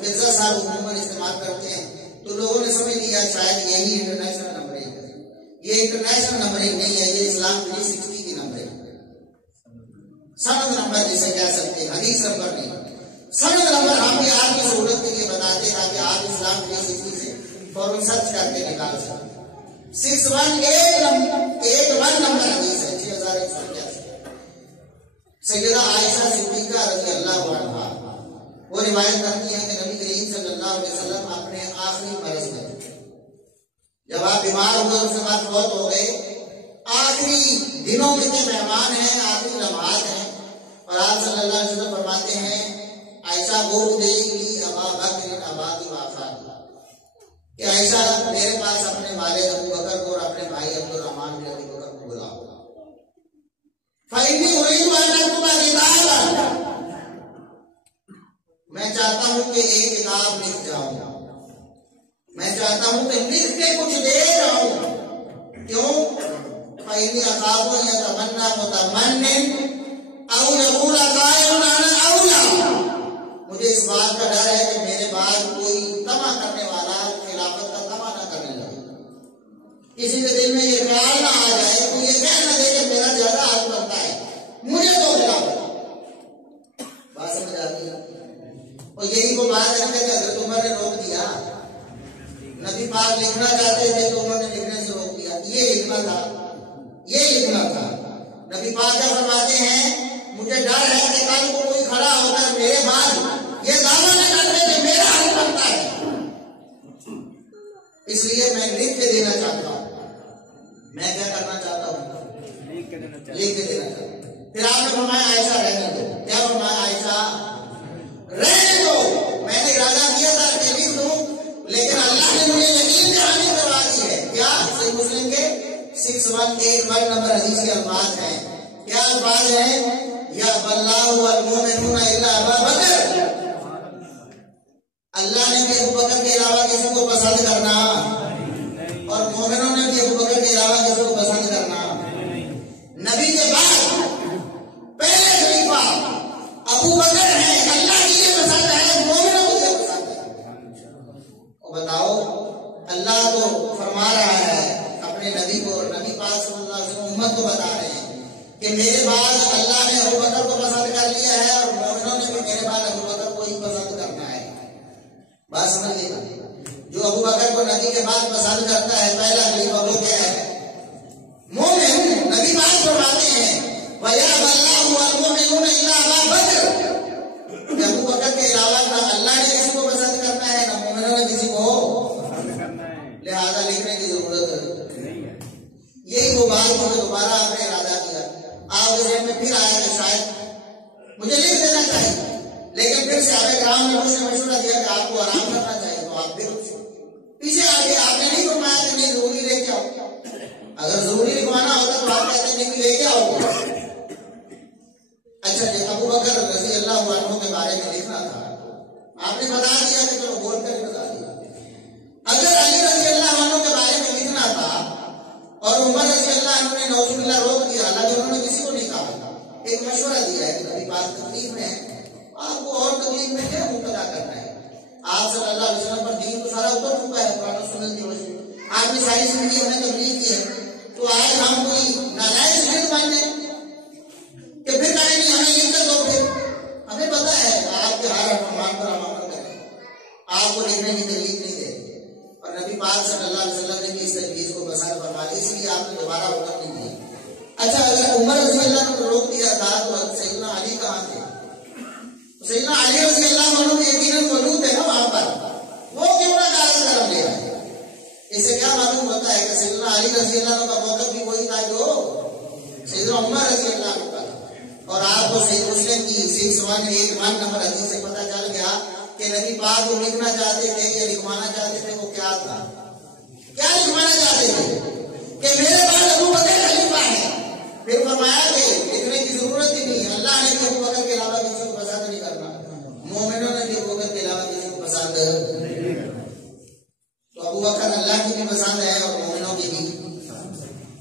مرزا صاحب عموماً استعمال کرتے ہیں. تو لوگوں نے سمجھ لیا شاید یہی انٹرنیشنل نمبرنگ ہے. یہ انٹرنیشنل نمبرنگ نہیں ہے، یہ اسلام 360 کی نمبرنگ ہے. سند نمبر جسے کہہ سکتے ہیں، حدیث نمبر نہیں. سند نمبر ہم بھی آپ کی سہولت کے لیے بتاتے ہیں تاکہ آپ اسلام 360 سے فوراً سرچ کر کے نکال سکیں. 6181 نمبر حدیث ہے. 6181. سیدہ عائشہ صدیقہ رضی اللہ عنہا وہ روایت کرتی ہیں کہ نبی کریم صلی اللہ علیہ وسلم اپنے آخری مرض میں جب آپ بیمار ہوئے، اس کے بعد فوت ہو گئے، آخری دنوں میں کے مہمان ہیں، آخری لمحات ہیں، اور آپ صلی اللہ علیہ وسلم فرماتے ہیں عائشہ گو دے گی ابا بکر ابا کی وفات کہ عائشہ میرے پاس اپنے والد ابو بکر کو اور اپنے بھائی عبد الرحمن بن ابی بکر کو بلاؤ. فإنی أريد أن أكتب كتابا، میں چاہتا ہوں کہ ایک کتاب لکھ جاؤں. میں چاہتا ہوں کہ لکھ کے کچھ دے جاؤں. کیوں؟ فإنی أخاف أن يتمنى متمن أو يقول قائل أنا أولى. مجھے اس بات کا ڈر ہے کہ میرے بعد کوئی طمع کرنے والا خلافت کا طمع نہ کرنے لگے. کسی کے دل میں یہ خیال نہ آ جائے، تو یہ کہہ نہ دے کہ میرا زیادہ حق بنتا ہے، مجھے تو خلافت. بات سمجھ آتی ہے؟ اور یہی وہ بات ہے کہ حضرت عمر نے روک دیا. نبی پاک لکھنا چاہتے تھے تو انہوں نے لکھنے سے روک دیا. یہ لکھنا تھا، یہ لکھنا تھا. نبی پاک کیا فرماتے ہیں؟ مجھے ڈر ہے کہ کل کو کوئی کھڑا ہو کر میرے بعد یہ دعویٰ نہ کر دے کہ میرا حق بنتا ہے، اس لیے میں لکھ کے دینا چاہتا ہوں. میں کیا کرنا چاہتا ہوں؟ لکھ کے دینا چاہتا ہوں. پھر آپ نے فرمایا عائشہ رہنے دو. کیا فرمایا؟ عائشہ رہنے دو. میں نے ارادہ کیا تھا کہ لکھ دوں، لیکن اللہ نے مجھے یقین دہانی کروا دی ہے. کیا؟ صحیح مسلم کے 6181 نمبر حدیث کے الفاظ ہیں. کیا الفاظ ہیں؟ یا اللہ والمؤمنون الا ابا بکر. اللہ نے بھی ابو بکر کے علاوہ کسی کو پسند کرنا، اور مومنوں نے بھی ابو بکر کے علاوہ کسی کو پسند کرنا. نبی کے بعد پہلے خلیفہ ابو بکر ہیں. اللہ کی یہ پسند ہے، مومنوں کو یہ پسند ہے. اور بتاؤ، اللہ تو فرما رہا ہے اپنے نبی کو، نبی پاک صلی اللہ علیہ وسلم امت کو بتا رہے ہیں کہ میرے بعد اللہ نے ابو بکر کو پسند کر لیا ہے، اور مومنوں نے بھی میرے بعد ابو بکر کو ہی پسند کرنا ہے. بات سمجھیے گا. جو ابو بکر کو نبی کے بعد پسند کرتا ہے پہلا خلیفہ وہ کیا ہے؟ مومن. نبی پاک فرماتے ہیں وَيَأْبَى اللَّهُ وَالْمُؤْمِنُونَ إِلَّا أَبَا بَكْرٍ. ابو بکر کے علاوہ آپ کے ذہن میں پھر آیا کہ شاید مجھے لکھ دینا چاہیے، لیکن پھر صحابہ کرام نے مجھ سے مشورہ دیا کہ آپ کو آرام کرنا چاہیے، تو آپ پھر پیچھے آگے آپ نے نہیں فرمایا کہ نہیں ضروری لے کے آؤ، اگر ضروری لکھوانا ہوتا تو آپ کہتے ہیں کہ لے کے آؤ۔ اچھا جی، ابو بکر رضی اللہ عنہ کے بارے میں لکھنا تھا، آپ نے بتا دیا کہ چلو بول کر بتا دیا۔ اگر علی رضی اللہ عنہ کے بارے میں لکھنا تھا اور عمر رضی اللہ عنہ نے نعوذ باللہ روک دیا، حالانکہ انہوں نے کسی کو نہیں کہا، ایک مشورہ دیا ہے کہ نبی پاک تکلیف میں ہے، آپ کو اور تکلیف میں کیا مبتلا کرنا ہے؟ آپ صلی اللہ علیہ وسلم پر دین تو سارا اتر چکا ہے قرآن و سنت کی وجہ سے، آپ نے ساری زندگی ہمیں تبلیغ کی ہے، تو آج ہم کوئی ناجائز ضد مان لیں کہ پھر کہیں نہیں ہمیں لکھ کر دو، پھر ہمیں پتا ہے آپ کے ہر فرمان پر ہم عمل کریں، آپ کو لکھنے کی تکلیف نہیں دے، اور نبی پاک صلی اللہ علیہ وسلم نے بھی اس تجویز کو پسند فرما دی، اس لیے آپ نے دوبارہ حکم نہیں دیا۔ اچھا، اگر عمر رضی اللہ عنہ کو روک دیا تھا تو سیدنا علی کہاں تھے؟ سیدنا علی رضی اللہ عنہ یقیناً موجود ہے نا وہاں پر، وہ کیوں نہ کاغذ قلم لے آئے؟ اس سے کیا معلوم ہوتا ہے کہ سیدنا علی رضی اللہ عنہ کا موقف بھی وہی تھا جو سیدنا عمر رضی اللہ عنہ کا تھا، اور آپ کو صحیح مسلم کی 601 نمبر حدیث سے پتہ چل گیا کہ نبی پاک جو لکھنا چاہتے تھے یا لکھوانا چاہتے تھے وہ کیا تھا، کیا لکھوانا چاہتے تھے کہ میرے بعد ابو بکر خلیفہ ہے، پھر فرمایا کہ لکھنے کی ضرورت ہی نہیں ہے، اللہ نے بھی ابو بکر کے علاوہ کسی کو پسند نہیں کرنا، مومنوں نے بھی ابو بکر کے علاوہ کسی کو پسند نہیں، تو ابو بکر اللہ کی بھی پسند ہے اور مومنوں کی بھی۔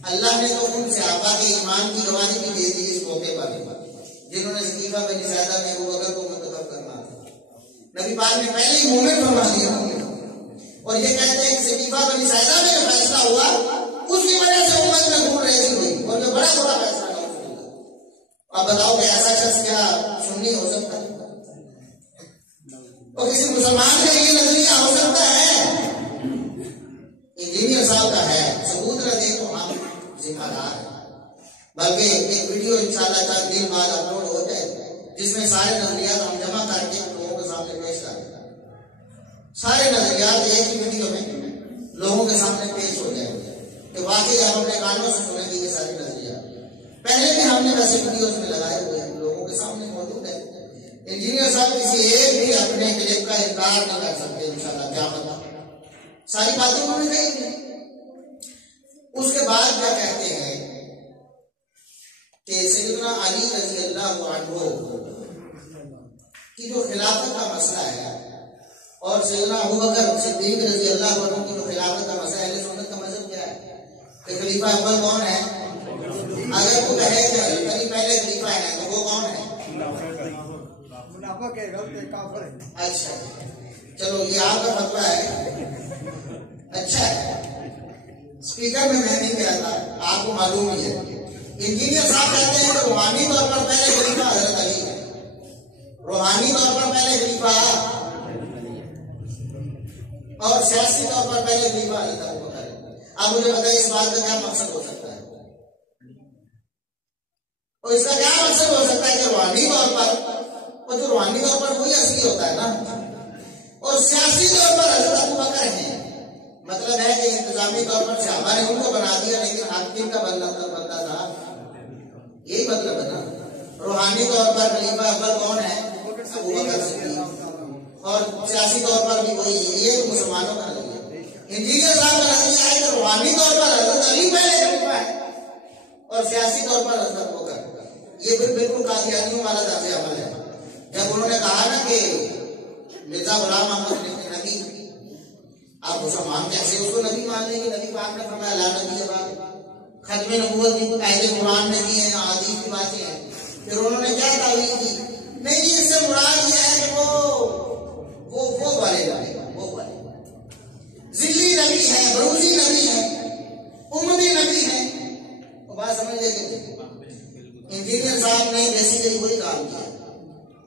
اللہ نے تو ان صحابہ کے ایمان کی گواہی بھی دے دی اس موقع پر جنہوں نے سقیفہ بنی ساعدہ میں ابو بکر کو منتخب کرنا تھا، نبی پاک نے پہلے ہی مومن فرما دیا، اور یہ کہتے ہیں کہ سقیفہ بنی ساعدہ میں جو فیصلہ ہوا اس کی وجہ سے امت میں گھوم رہی ہوئی، اور یہ بڑا بڑا فیصلہ نہیں ہوا۔ اب بتاؤ کہ ایسا شخص کیا سنی ہو سکتا ہے؟ اور کسی مسلمان کا یہ نظریہ ہو سکتا ہے؟ انجینئر صاحب کا ہے، ثبوت نہ دے تو ہم ذمہ دار ہیں، بلکہ ایک ویڈیو انشاءاللہ چند دن بعد اپلوڈ ہو جائے جس میں سارے نظریات ہم جمع کر کے لوگوں کے سامنے پیش کریں، سارے نظریات ایک ہی ویڈیو میں لوگوں کے سامنے پیش ہو جائیں کہ واقعی ہم اپنے کانوں سے سنیں گے یہ ساری نظریات، پہلے بھی ہم نے ویسے ویڈیوز میں لگائے ہوئے ہیں، لوگوں کے سامنے موجود ہے۔ انجینئر صاحب کسی ایک بھی اپنے کلپ کا انکار نہیں کر سکتے انشاءاللہ، کیا پتہ ساری باتیں انہوں نے کہی تھی۔ اس کے بعد کیا کہتے ہیں کہ سیدنا علی رضی اللہ عنہ کی جو خلافت کا مسئلہ ہے اور سیدنا ابو بکر صدیق رضی اللہ عنہ کی جو خلافت کا مسئلہ ہے، اہل سنت کا مذہب کیا ہے کہ خلیفہ اول کون ہے؟ اگر وہ کہے کہ علی پہلے خلیفہ ہے تو وہ کون ہے؟ اچھا چلو یہ آپ کا فتویٰ ہے، اچھا ہے، اسپیکر میں نہیں کہتا، آپ کو معلوم ہی ہے۔ انجینئر صاحب کہتے ہیں کہ روحانی طور پر پہلے خلیفہ حضرت علی ہے، روحانی طور پر پہلے خلیفہ اور سیاسی طور پر پہلے خلیفہ حضرت ابو بکر ہے۔ اب مجھے بتائیے اس بات کا کیا مقصد ہو سکتا ہے؟ اور اس کا کیا مقصد ہو سکتا ہے کہ روحانی طور پر، اور جو روحانی طور پر وہی اصلی ہوتا ہے نا، اور سیاسی طور پر حضرت ابو بکر ہیں، مطلب ہے کہ انتظامی طور پر صحابہ نے ان کو بنا دیا لیکن حاکم کا بنتا تھا، یہی مطلب ہے نا۔ روحانی طور پر خلیفہ اول کون ہے؟ ابو بکر صدیق، اور سیاسی طور پر بھی وہی ہے، یہ مسلمانوں کا نظریہ۔ انجینئر صاحب کا نظریہ ہے کہ روحانی طور پر حضرت علی پہلے خلیفہ ہے اور سیاسی طور پر حضرت ابو بکر، یہ بالکل قادیانیوں والا طرز عمل ہے۔ جب انہوں نے کہا نا کہ مرزا غلام احمد نبی، آپ مسلمان کیسے اس کو نبی مان لیں گے؟ نبی پاک نے فرمایا لا نبی بعد، ختم نبوت بھی قائد قرآن میں بھی ہیں، حدیث کی باتیں ہیں۔ پھر انہوں نے کیا تعویل کی؟ نہیں جی اس سے مراد یہ ہے کہ وہ والے ذلی نبی ہیں، بروزی نبی ہیں، امتی نبی ہیں، وہ بات سمجھ لے گئے۔ انجینئر صاحب نے بیسیکلی وہی کام کیا،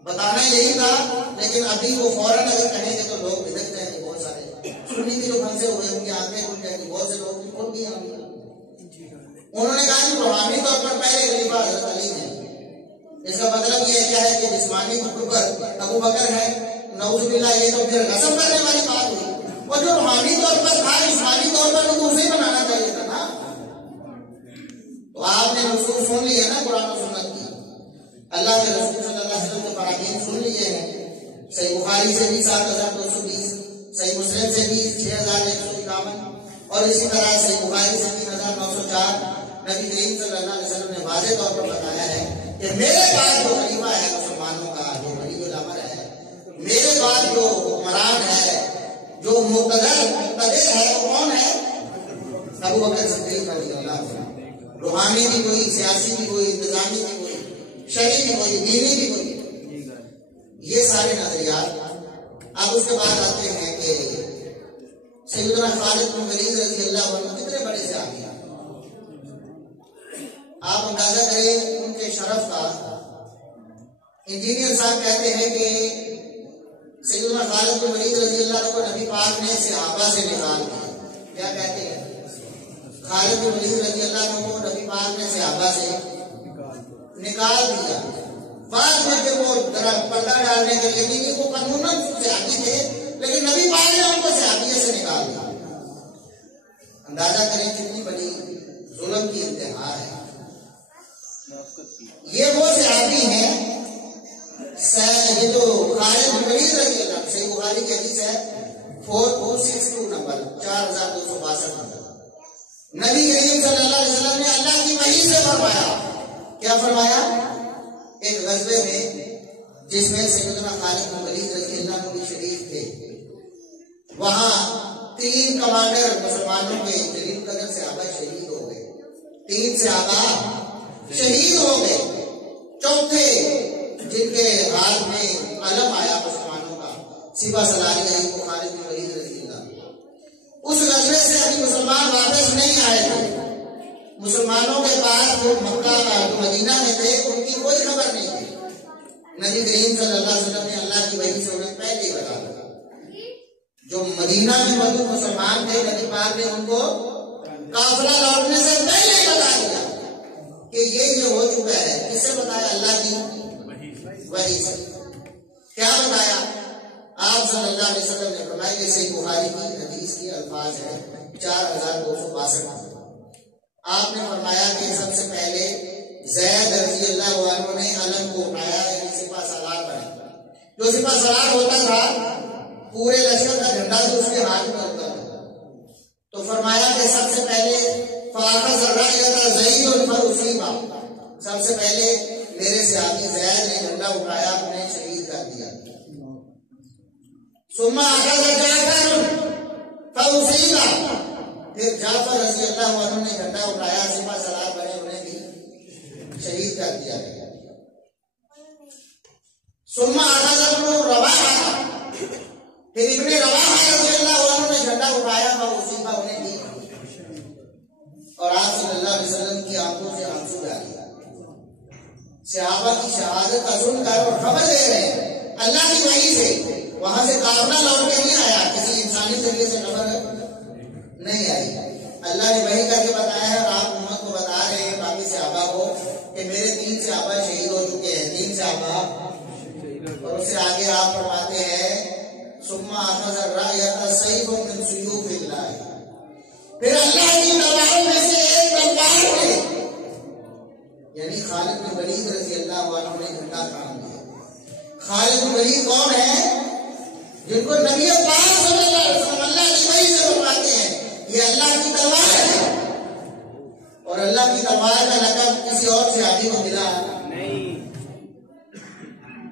بتانا یہی تھا، لیکن ابھی وہ فوراً اگر کہیں گے تو لوگ بھڑک جائیں گے، بہت سارے سنی کے جو پھنسے ہوئے ان کی آنکھیں کھل جائیں گی، بہت سے لوگ بھی کھل گئے ہیں۔ انہوں نے کہا کہ روحانی طور پر پہلے خلیفہ حضرت علی ہیں، اس کا مطلب یہ کیا ہے کہ جسمانی طور پر ابو بکر ہے، نعوذ باللہ، یہ تو پھر غصب کرنے والی بات ہوئی، اور جو روحانی طور پر تھا جسمانی طور پر تو اسے بنانا چاہیے تھا نا۔ تو آپ نے رسول سن لیے نا قرآن و سنت کی، اللہ کے رسول صلی اللہ علیہ وسلم کے فرامین سن لیے ہیں، صحیح بخاری سے بھی 7220، صحیح مسلم سے بھی 6151، اور اسی طرح صحیح بخاری سے 3904۔ نبی کریم صلی اللہ علیہ وسلم نے واضح طور پر بتایا ہے کہ میرے بعد جو خلیفہ ہے مسلمانوں کا، جو ولی الامر ہے، میرے بعد جو حکمران ہے، جو مقتدر ہے، وہ کون ہے؟ ابو بکر صدیق رضی اللہ عنہ۔ روحانی بھی کوئی، سیاسی بھی کوئی، انتظامی بھی کوئی، شرعی بھی کوئی، دینی بھی کوئی، یہ سارے نظریات۔ اب اس کے بعد آتے ہیں کہ سیدنا خالد بن ولید رضی اللہ عنہ کتنے بڑے صحابی ہیں، آپ اندازہ کریں ان کے شرف کا۔ انجینئر صاحب کہتے ہیں کہ سیدنا خالد بن ولید رضی اللہ عنہ کو نبی پاک نے صحابہ سے نکال دیا۔ کیا کہتے ہیں؟ خالد بن ولید رضی اللہ عنہ کو نبی پاک نے صحابہ سے نکال دیا۔ بعد میں کہ وہ پردہ ڈالنے کے لیے نہیں، وہ قانوناً صحابی تھے، لیکن نبی پاک نے ان کو صحابیت سے نکال دیا۔ اندازہ کریں کتنی بڑی ظلم کی انتہا ہے۔ یہ وہ صحابی ہیں، یہ جو خالد بن ولید رضی اللہ عنہ، صحیح بخاری کی حدیث ہے 4262 نمبر، 4262 نمبر۔ نبی کریم صلی اللہ علیہ وسلم نے اللہ کی وحی سے فرمایا، کیا فرمایا؟ ایک غزوے میں جس میں سیدنا خالد بن ولید رضی اللہ عنہ بھی شریف تھے، وہاں 3 کمانڈر مسلمانوں کے جلیل قدر صحابہ شہید ہو گئے، 3 صحابہ شہید ہو گئے۔ چوتھے جن کے ہاتھ میں علم آیا مسلمانوں کا، سپہ سالاری آئی، وہ خالد بن ولید رضی اللہ عنہ۔ اس غزوے سے ابھی مسلمان واپس نہیں آئے تھے، مسلمانوں کے بعد جو مکہ مدینہ میں تھے ان کی کوئی خبر نہیں تھی۔ نبی کریم صلی اللہ علیہ وسلم نے اللہ کی وحی سے انہیں پہلے ہی بتا دیا۔ جو مدینہ میں موجود مسلمان تھے، نبی پاک نے ان کو قافلہ لوٹنے سے پہلے ہی بتا دیا کہ یہ ہو چکا ہے۔ کس سے بتایا؟ اللہ کی وحی سے۔ کیا بتایا؟ آپ صلی اللہ علیہ وسلم نے فرمایا کہ صحیح بخاری کی حدیث کی الفاظ ہے 4262۔ آپ نے فرمایا کہ سب سے پہلے زید رضی اللہ عنہ نے علم کو اٹھایا، یعنی سپہ سالار بنے۔ جو سپہ سالار ہوتا تھا پورے لشکر کا جھنڈا جو اس کے ہاتھ میں ہوتا تھا، تو فرمایا کہ سب سے پہلے فاخذ الرایۃ زید فاصیبا، سب سے پہلے میرے صحابی زید نے جھنڈا اٹھایا، انہیں شہید کر دیا۔ ثم اخذ جعفر فاصیبا، پھر جعفر رضی اللہ عنہ نے جھنڈا اٹھایا، سپہ سالار بنے، انہیں بھی شہید کر دیا گیا۔ ثم اخذ ابن رواحہ، پھر ابن رواحہ رضی اللہ عنہ نے جھنڈا اٹھایا، فاصیبا، انہیں بھی۔ اور آپ صلی اللہ علیہ وسلم کی آنکھوں سے آنسو آ گیا۔ صحابہ کی شہادت کا سن کر اور خبر دے رہے ہیں اللہ کی وحی سے، وہاں سے قافلہ لوٹ کے نہیں آیا، کسی انسانی ذریعے سے خبر نہیں آئی، اللہ نے وحی کر کے بتایا ہے۔ اور آپ امت کو بتا رہے ہیں، باقی صحابہ کو، کہ میرے 3 صحابہ شہید ہو چکے ہیں، 3 صحابہ۔ اور اس سے آگے آپ فرماتے ہیں ثم اخذ الرایۃ سیف من سیوف اللہ، پھر اللہ کی تلواروں میں سے ایک تلوار ہے، یعنی خالد بن ولید رضی اللہ عنہ نے جھنڈا تھام دیا۔ خالد بن ولید کون ہے؟ جن کو نبی پاک صلی اللہ علیہ وسلم اللہ کی وحی سے فرماتے ہیں یہ اللہ کی تلوار ہے، اور اللہ کی تلوار کا لقب کسی اور صحابی کو ملا نہیں۔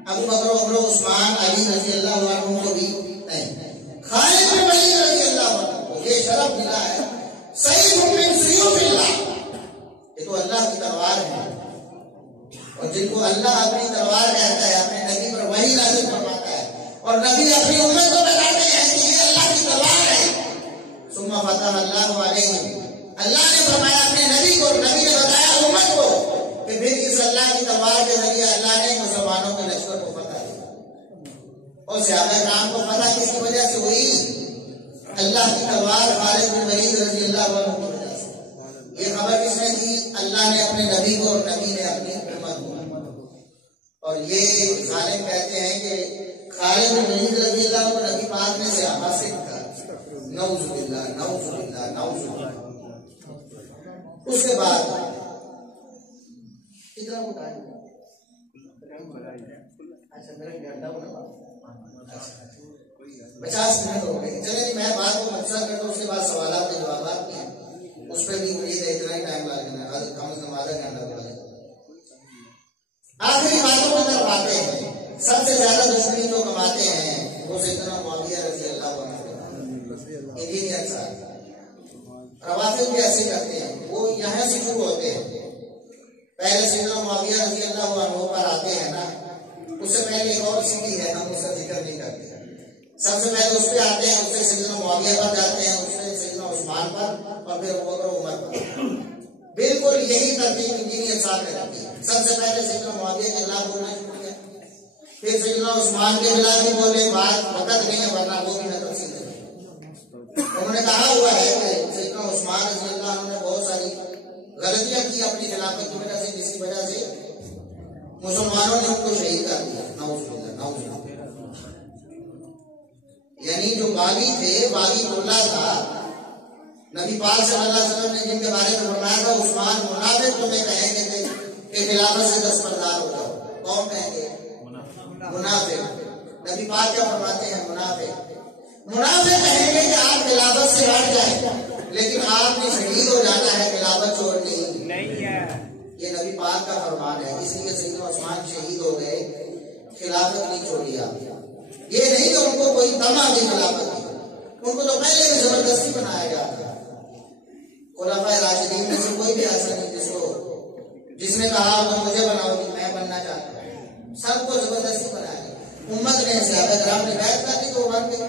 ابو بکر عمر عثمان علی رضی اللہ عنہ کو بھی نہیں، خالد بن ولید رضی اللہ عنہ کو یہ شرف ملا ہے، سیف من سیوف اللہ، یہ تو اللہ کی تلوار ہے۔ اور جن کو اللہ اپنی تلوار کہتا ہے، اپنے نبی پر وحی نازل فرماتا ہے، اور نبی اپنی امت کو بتاتے ہیں کہ یہ اللہ کی تلوار ہے۔ ثم فتح اللہ علیہم، اللہ نے فرمایا اپنے نبی کو، نبی نے بتایا امت کو کہ پھر اس اللہ کی تلوار کے ذریعے اللہ نے مسلمانوں کے لشکر کو فتح دیا۔ اور صحابہ کرام کو فتح کس کی وجہ سے ہوئی؟ اللہ کی تلوار خالد بن ولید رضی اللہ عنہ کی وجہ سے۔ یہ خبر کس نے دی؟ اللہ نے اپنے نبی کو، اور نبی نے اپنی امت کو۔ اور یہ ظالم کہتے ہیں کہ خالد بن ولید رضی اللہ عنہ نبی پاک نے صحابہ سے کہا، نعوذ باللہ، نعوذ باللہ، نعوذ باللہ۔ اس کے بعد کتنا کو ٹائم اچھا میرا گھنٹہ ہونا 50 منٹ ہو گئے. چلے میں بات کو مختصر کرتا ہوں, اس کے بعد سوالات کے جوابات بھی ہیں, اس پہ بھی امید ہے اتنا ہی ٹائم لگنا ہے, کم از کم آدھا گھنٹہ ہو جائے. آخری باتوں پر طرف آتے ہیں. سب سے زیادہ دشمنی جو کماتے ہیں وہ سیدنا معاویہ رضی اللہ عنہ. انجینئر صاحب روافض بھی ایسے کرتے ہیں, وہ یہاں سے شروع ہوتے ہیں. پہلے سیدنا معاویہ رضی اللہ عنہ پر آتے ہیں نا, اس سے پہلے ایک اور سیڑھی ہے, ہم اس کا ذکر نہیں کرتے. سب سے پہلے اس پہ آتے ہیں, اس سے سیدنا معاویہ پر جاتے ہیں, اس سے سیدنا عثمان پر, اور پھر ابو بکر عمر پر. بالکل یہی ترتیب انجینئر صاحب نے رکھی ہے. سب سے پہلے سیدنا معاویہ کے خلاف بولنا شروع کیا, پھر سیدنا عثمان کے خلاف بھی بولے. بات وقت نہیں ہے ورنہ وہ بھی میں تفصیل دے. انہوں نے کہا ہوا ہے کہ سیدنا عثمان رضی اللہ عنہ نے بہت ساری غلطیاں کی اپنی خلافت کی وجہ سے, جس کی وجہ سے مسلمانوں نے ان کو شہید کر دیا. نعوذ باللہ, نعوذ باللہ. یعنی جو باغی تھے, باغی اللہ تھا, نبی پاک صلی اللہ علیہ وسلم نے جن کے بارے میں فرمایا تھا عثمان منافق تمہیں کہیں گے کہ خلافت سے دستبردار ہو جاؤ. کون کہیں گے؟ منافق. نبی پاک کیا فرماتے ہیں؟ منافق. منافق کہیں گے کہ آپ خلافت سے ہٹ جائیں, لیکن آپ نے شہید ہو جانا ہے, خلافت چھوڑنی نہیں ہے. یہ نبی پاک کا فرمان ہے. اس لیے سیدنا عثمان شہید ہو گئے, خلافت نہیں چھوڑی آپ. یہ نہیں کہ ان کو کوئی تما دی خلافت کی, ان کو تو پہلے بھی زبردستی بنایا گیا تھا. خلفائے راشدین میں سے کوئی بھی ایسا نہیں جس نے کہا تم مجھے بناؤ گی, میں بننا چاہتا ہوں. سب کو زبردستی بنایا گیا. امت نے صحابہ کرام نے بیعت کر دی تو وہ بن گئے,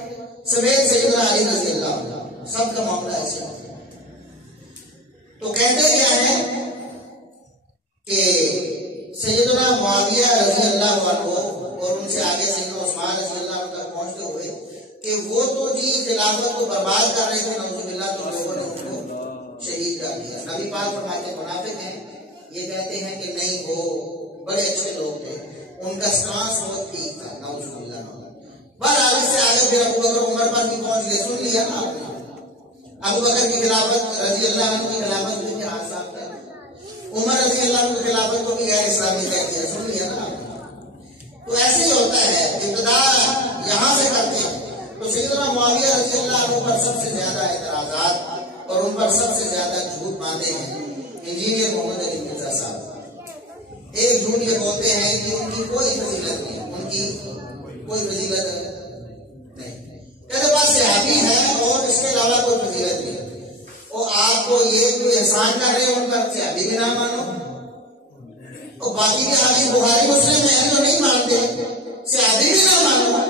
سمیت سیدنا علی رضی اللہ عنہ. سب کا معاملہ ایسے ہے. تو کہتے کیا ہیں کہ سیدنا معاویہ رضی اللہ عنہ اور ان سے آگے سیدنا عثمان رضی اللہ عنہ تک پہنچتے ہوئے کہ وہ تو جی خلافت کو برباد کر رہے تھے, نعوذ باللہ, تو لوگوں نے ان کو شہید کر دیا. نبی پاک فرماتے منافق ہیں. یہ کہتے ہیں کہ نہیں, وہ بڑے اچھے لوگ تھے, ان کا سٹانس بہت ٹھیک تھا. نعوذ باللہ. بہرحال اس سے آگے پھر ابو بکر عمر پر بھی پہنچ گئے. سن لیا نا آپ نے, ابو بکر کی خلافت رضی اللہ عنہ کی خلافت بھی اتحاد صاحب کر, عمر رضی اللہ عنہ کی خلافت کو بھی غیر اسلامی کہہ دیا. سن لیا نا آپ نے. تو ایسے ہی ہوتا ہے, ابتدا یہاں سے کرتے ہیں. تو سیدنا معاویہ رضی اللہ عنہ پر سب سے زیادہ اعتراضات اور ان پر سب سے زیادہ جھوٹ باندھے ہیں انجینئر محمد علی مرزا صاحب. ایک جھوٹ یہ بولتے ہیں کہ ان کی کوئی فضیلت نہیں, ان کی کوئی فضیلت نہیں, کہتے بس صحابی ہے اور اس کے علاوہ کوئی فضیلت نہیں. اور آپ کو یہ کوئی احسان کر رہے ہیں ان کا, صحابی بھی نہ مانو, اور باقی کے حدیث بخاری مسلم میں جو نہیں مانتے, صحابی بھی نہ مانو.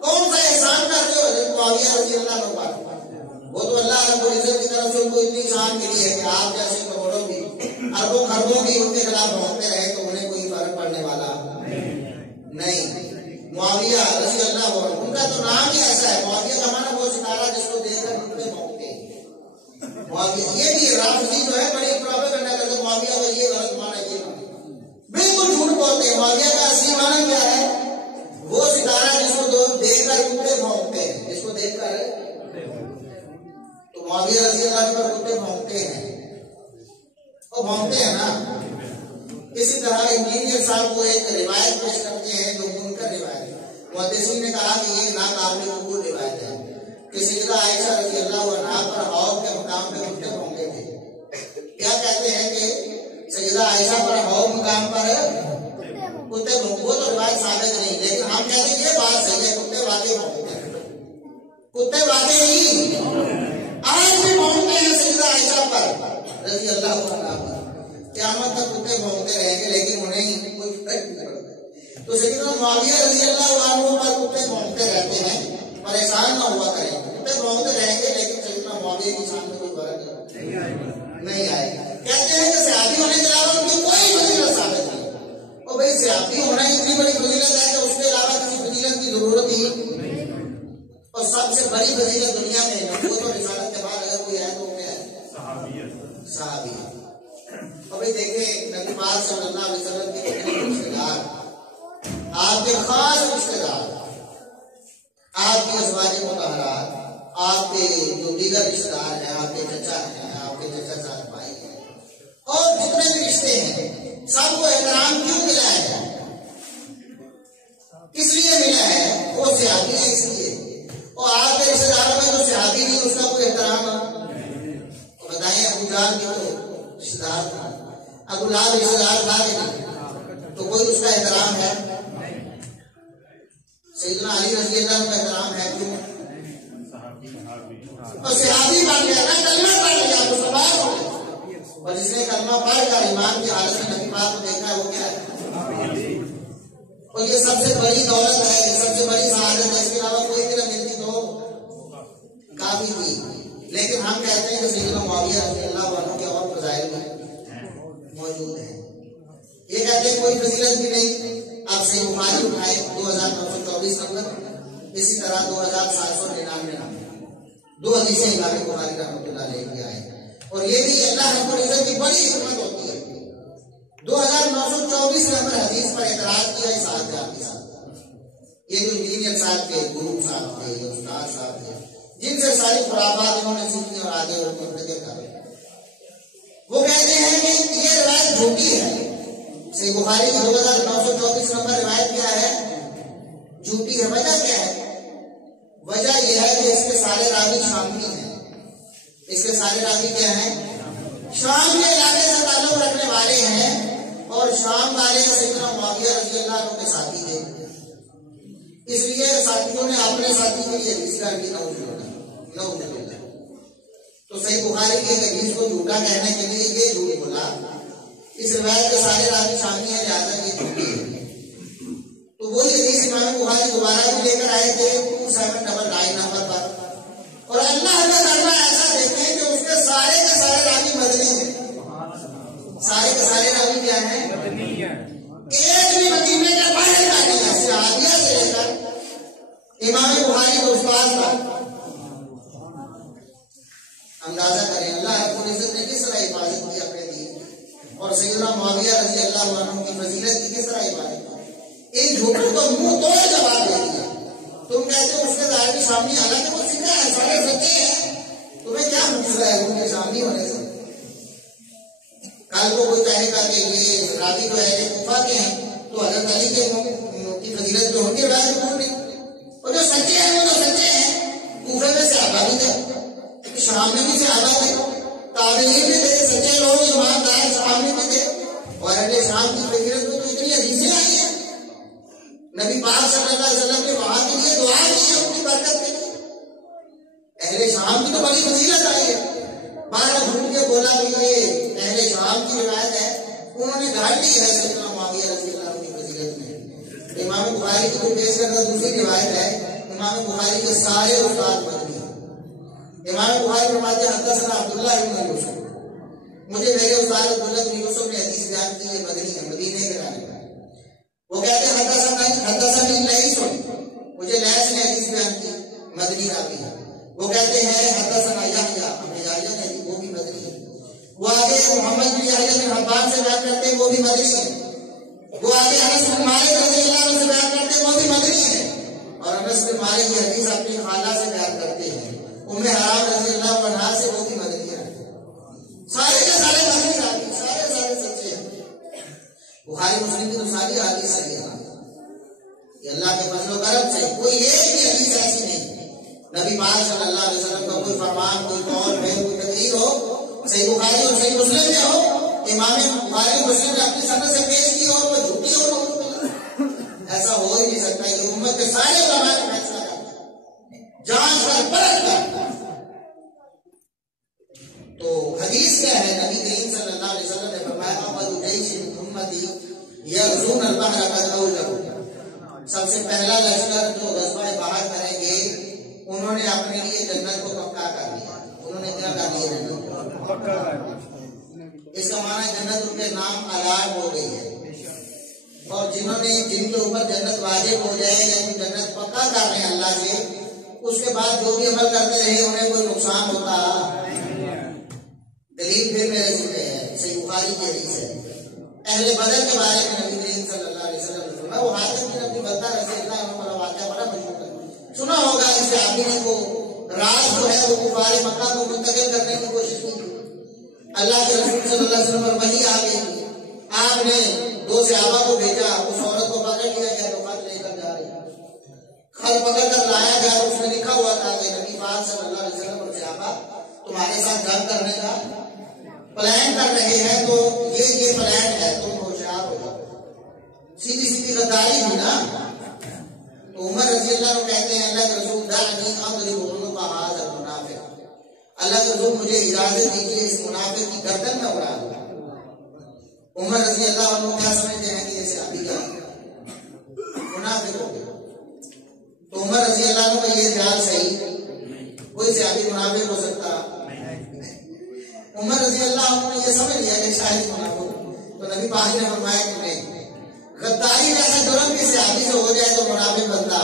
کون سا احسان کر رہے ہو معاویہ رضی اللہ عنہ پر؟ وہ تو اللہ رب العزت کی طرف سے ان کو اتنی شان ملی ہے کہ آپ جیسے کروڑوں بھی, اربوں خربوں بھی ان کے خلاف بھونکتے رہے تو انہیں کوئی فرق پڑنے والا نہیں. معاویہ رضی اللہ عنہ, ان کا تو نام ہی ایسا ہے. معاویہ کا معنی وہ ستارہ جس کو دیکھ کر ٹوٹے بھونکتے ہیں. معاویہ یہ بھی رافضی جو ہے بڑی پروپیگنڈا کرتے, معاویہ کا یہ غلط معنی, یہ بالکل جھوٹ بولتے ہیں. معاویہ کا اصلی معنی کیا ہے؟ وہ ستارہ جس کو دیکھ کر ٹوٹے بھونکتے ہیں, جس کو دیکھ کر. تو معاویہ رضی اللہ عنہ پر ٹوٹے بھونکتے ہیں, وہ بھونکتے ہیں نا. اسی طرح انجینئر صاحب کو ایک روایت پیش کرتے ہیں جو منکر روایت ہے. محدثین نے کہا کہ یہ ناقابل قبول روایت ہے کہ سیدہ عائشہ رضی اللہ عنہا پر حوض کے مقام پہ کتے بھونکے تھے. کیا کہتے ہیں کہ سیدہ عائشہ پر حوض مقام پر کتے بھونکے, وہ تو روایت ثابت نہیں, لیکن ہم کہتے ہیں یہ بات صحیح ہے, کتے واقعی بھونکتے ہیں. کتے واقعی آج بھی بھونکتے ہیں سیدہ عائشہ پر رضی اللہ عنہا پر. قیامت تک کتے بھونکتے رہیں گے لیکن انہیں کوئی فرق نہیں پڑتا. تو سیدنا معاویہ رضی اللہ عنہ پر کتے بھونکتے رہتے ہیں, پریشان نہ ہوا کریں. کتے بھونکتے رہیں گے لیکن سیدنا معاویہ کی شان میں کوئی فرق نہیں آئے گا. کہتے ہیں کہ صحابی ہونے کے علاوہ ان کی کوئی فضیلت ثابت نہیں. اور بھائی صحابی ہونا اتنی بڑی فضیلت ہے کہ اس کے علاوہ کسی فضیلت کی ضرورت ہی. اور سب سے بڑی فضیلت دنیا میں ہے, وہ تو رسالت کے بعد اگر کوئی ہے تو وہ کیا ہے؟ صحابی. اور بھائی دیکھیں نبی پاک صلی اللہ علیہ وسلم کے رشتے دار, آپ کے خاص رشتے دار, آپ کی ازواج مطہرات, آپ کے جو دیگر رشتے دار ہیں, آپ کے چچا ہیں, آپ کے چچا صاحب بھائی ہیں, اور جتنے بھی رشتے ہیں سب کو احترام کیوں ملا ہے؟ کس لیے ملا ہے؟ وہ صحابی ہے اس لیے. اور آپ کے رشتے داروں میں جو صحابی نہیں اس کا کوئی احترام تو بتائیں. ابو جہل کے تو رشتے دار تھا, ابو لہب رشتے دار تھا کہ نہیں؟ تو کوئی اس کا احترام ہے؟ سیدنا علی رضی اللہ عنہ کا احترام ہے کیوں؟ اور صحابی بن گیا نا, کلمہ پڑھ لیا مسلمان ہو گیا. اور جس نے کلمہ پڑھ کر ایمان کی حالت میں نبی پاک کو دیکھا ہے وہ کیا ہے؟ اور یہ سب سے بڑی دولت ہے, یہ سب سے بڑی سعادت ہے. اس کے علاوہ کوئی بھی نہ ملتی تو کافی تھی. لیکن ہم کہتے ہیں کہ سیدنا معاویہ رضی اللہ عنہ کے اور فضائل میں موجود ہیں. یہ کہتے ہیں کوئی فضیلت بھی نہیں. آپ صحیح بخاری اٹھائے 2924 نمبر, اسی طرح 2799 نمبر, 2 حدیثیں امام بخاری رحمۃ اللہ علیہ کی آئے. اور یہ بھی اللہ رب العزت کی بڑی حکمت ہوتی ہے. 2924 نمبر حدیث پر اعتراض کیا اس آیات کے ساتھ. یہ جو انجینئر صاحب کے گروپ صاحب تھے, یہ استاد صاحب تھے, جن سے ساری خرافات انہوں نے سیکھی اور آگے ان کو منتقل کر, وہ کہتے ہیں کہ یہ روایت جھوٹی ہے. صحیح بخاری کی 2924 نمبر روایت کیا ہے؟ جھوٹی ہے. وجہ کیا ہے؟ وجہ یہ ہے کہ اس کے سارے راوی شامی ہیں. اس کے سارے راوی کیا ہیں؟ شام کے علاقے سے تعلق رکھنے والے ہیں, اور شام والے سیدنا معاویہ رضی اللہ عنہ کے ساتھی تھے. اس لیے ساتھیوں نے اپنے ساتھی کے لیے حدیث کر دی. نعوذ باللہ. تو صحیح بخاری کی حدیث کو جھوٹا کہنے کے لیے یہ جھوٹ بولا. اس روایت کے سارے راوی شامی ہیں, لہٰذا یہ جھوٹی ہے. تو وہی حدیث امام بخاری دوبارہ بھی لے کر آئے تھے 2799 نمبر پر. اور اللہ کا کرنا ایسا دیکھیں کہ اس کے سارے راوی مدنی ہیں. سارے کے سارے راوی کیا ہیں؟ ایک بھی مدینے کے باہر کا نہیں ہے. صحابیہ سے لے کر امام بخاری کے استاد تک. اندازہ کریں اللہ رب العزت نے کس طرح حفاظت کی اپنے دین کی, اور سیدنا معاویہ رضی اللہ عنہ کی فضیلت کی کس طرح حفاظت کی. ان جھوٹوں کو منہ توڑ جواب دے دیا. تم کہتے ہو اس کے ظاہری سامنے حالانکہ وہ سکھا ہے, سارے سچے ہیں, تمہیں کیا مسئلہ ہے ان کے سامنے ہونے سے؟ کل کو کوئی کہے گا کہ یہ راوی جو ہے کوفہ کے ہیں تو حضرت علی کی فضیلت جو ہوگی راج کیوں نہیں؟ اور جو سچے ہیں وہ تو سچے ہیں. کوفے میں صحابہ بھی تھے, شام میں بھی صحابہ تھے, تابعین بھی تھے, سچے لوگ ایماندار شام میں بھی تھے. اور اہل شام کی فضیلت میں تو اتنی حدیثیں آئی ہیں. نبی پاک صلی اللہ علیہ وسلم نے وہاں کے لیے دعا کی ہے اپنی برکت کے لیے. اہل شام کی تو بڑی فضیلت آئی ہے. بارہ جھوٹ کے بولا کہ یہ اہل شام کی روایت ہے, انہوں نے گھاٹ لی ہے سیدنا معاویہ رضی اللہ عنہ کی فضیلت میں. امام بخاری کی کوئی پیش کرنا دوسری روایت ہے. امام بخاری کے سارے استاد مدنی ہیں. امام بخاری فرماتے ہیں حدثنا عبداللہ بن یوسف, مجھے میرے استاد عبداللہ بن یوسف نے حدیث بیان کی ہے, مدنی ہے, مدینے کے رہنے والے. وہ کہتے ہیں حدثنی لیث, مجھے لیث نے حدیث بیان کی, مدنی راوی ہے. وہ کہتے ہیں حدثنا یحییٰ, یحییٰ نے وہ بھی مدنی ہے. وہ آگے محمد بن یحییٰ بن حبان سے بیان کرتے ہیں, وہ بھی مدنی ہے. وہ آگے انس بن مالک رضی اللہ عنہ سے بیان کرتے ہیں, وہ بھی مدنی ہے. اور انس بن مالک یہ حدیث اپنی خالہ سے بیان کرتے ہیں, ام حرام رضی اللہ عنہا سے, وہ بھی مدنی ہے. سارے کے سارے مدنی راوی, سارے سچے ہیں. بخاری مسلم کی تو ساری حدیث صحیح ہے. یہ اللہ کے فضل و کرم سے کوئی ایک بھی حدیث ایسی نہیں. نبی پاک صلی اللہ علیہ وسلم کا کوئی فرمان, کوئی قول, کوئی تقریر ہو, صحیح بخاری اور صحیح مسلم میں ہو, امام بخاری مسلم نے اپنی سند سے پیش کی اور وہ جھوٹی ہو, ایسا ہو ہی نہیں سکتا. یہ امت کے سارے علماء نے فیصلہ کیا, جانچ کر پرکھ کر. تو حدیث کیا ہے؟ نبی کریم صلی اللہ علیہ وسلم نے فرمایا اول جیش امتی یغزون البحر قد اولوا, سب سے پہلا لشکر جو غزوہ بحر کریں گے انہوں نے اپنے لیے جنت کو پکا کر لیا. انہوں نے کیا کر لیا؟ جنت کو پکا کر لیا. اس کا معنی جنت ان کے نام الاٹ ہو گئی ہے. اور جن کے اوپر جنت واجب ہو جائے یا جنت پکا کر رہے ہیں اللہ سے, اس کے بعد جو بھی عمل کرتے رہے انہیں کوئی نقصان ہوتا. دلیل پھر میرے سنتے ہیں, صحیح بخاری کی حدیث ہے. اہل بدر کے بارے میں نبی کریم صلی اللہ علیہ وسلم نے فرمایا, وہ حاتم بن ابی بلتہ رضی اللہ عنہ کا واقعہ بڑا مشہور ہے, سنا ہوگا. اس صحابی کو راز جو ہے وہ کفار مکہ کو منتقل کرنے کی کوشش کی. اللہ کے رسول صلی اللہ علیہ وسلم پر وحی آ گئی, آپ نے 2 صحابہ کو بھیجا، اس عورت کو پکڑ لیا گیا تو خط لے کر جا رہی ہے، خط پکڑ کر لایا گیا، اس میں لکھا ہوا تھا کہ نبی پاک صلی اللہ علیہ وسلم اور صحابہ تمہارے ساتھ جنگ کرنے کا پلان کر رہے ہیں، تو یہ پلان ہے، تم ہوشیار ہو جاؤ۔ سیدھی سیدھی غداری بھی نا۔ تو عمر رضی اللہ عنہ کہتے ہیں اللہ کے رسول دعنی اضرب عنق هذا المنافق، اللہ کے رسول مجھے اجازت دیجیے اس منافق کی گردن میں اڑا دوں۔ عمر رضی اللہ عنہ کیا سمجھتے ہیں کہ یہ صحابی کا منافق ہو گیا؟ تو عمر رضی اللہ عنہ کا یہ خیال صحیح، کوئی صحابی منافق ہو سکتا؟ عمر رضی اللہ عنہ نے یہ سمجھ لیا کہ شاید منافق، تو نبی پاک نے فرمایا کہ نہیں، غداری جیسا جرم بھی صحابی سے ہو جائے تو منافق بنتا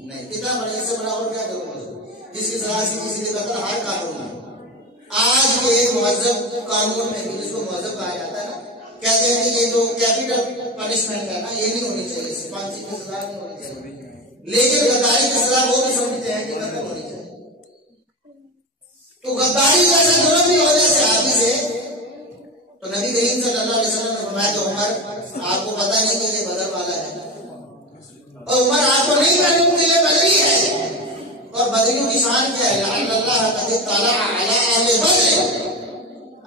نہیں۔ کتنا بڑے اس سے بڑا اور کیا جرم ہو جس کی سزا سیدھی سیدھی قتل ہر قانون میں۔ آج کے مہذب قانون میں بھی، جس کو مہذب کہا جاتا ہے نا، کہتے ہیں کہ یہ تو کیپٹل پنشمنٹ ہے نا، یہ نہیں ہونی چاہیے، پھانسی کی سزا نہیں ہونی چاہیے، لیکن غداری کی سزا وہ بھی سمجھتے ہیں کہ قتل ہونی چاہیے۔ تو غداری جیسا جرم بھی ہو جائے صحابی سے تو نبی کریم صلی اللہ علیہ وسلم نے فرمایا کہ عمر آپ کو پتہ نہیں کہ یہ بدر والا ہے، اور عمر آپ کو نہیں معلوم کہ یہ بدری ہے، اور بدریوں کی شان کیا ہے؟ لعل اللہ قد اطلع علی اہل بدر،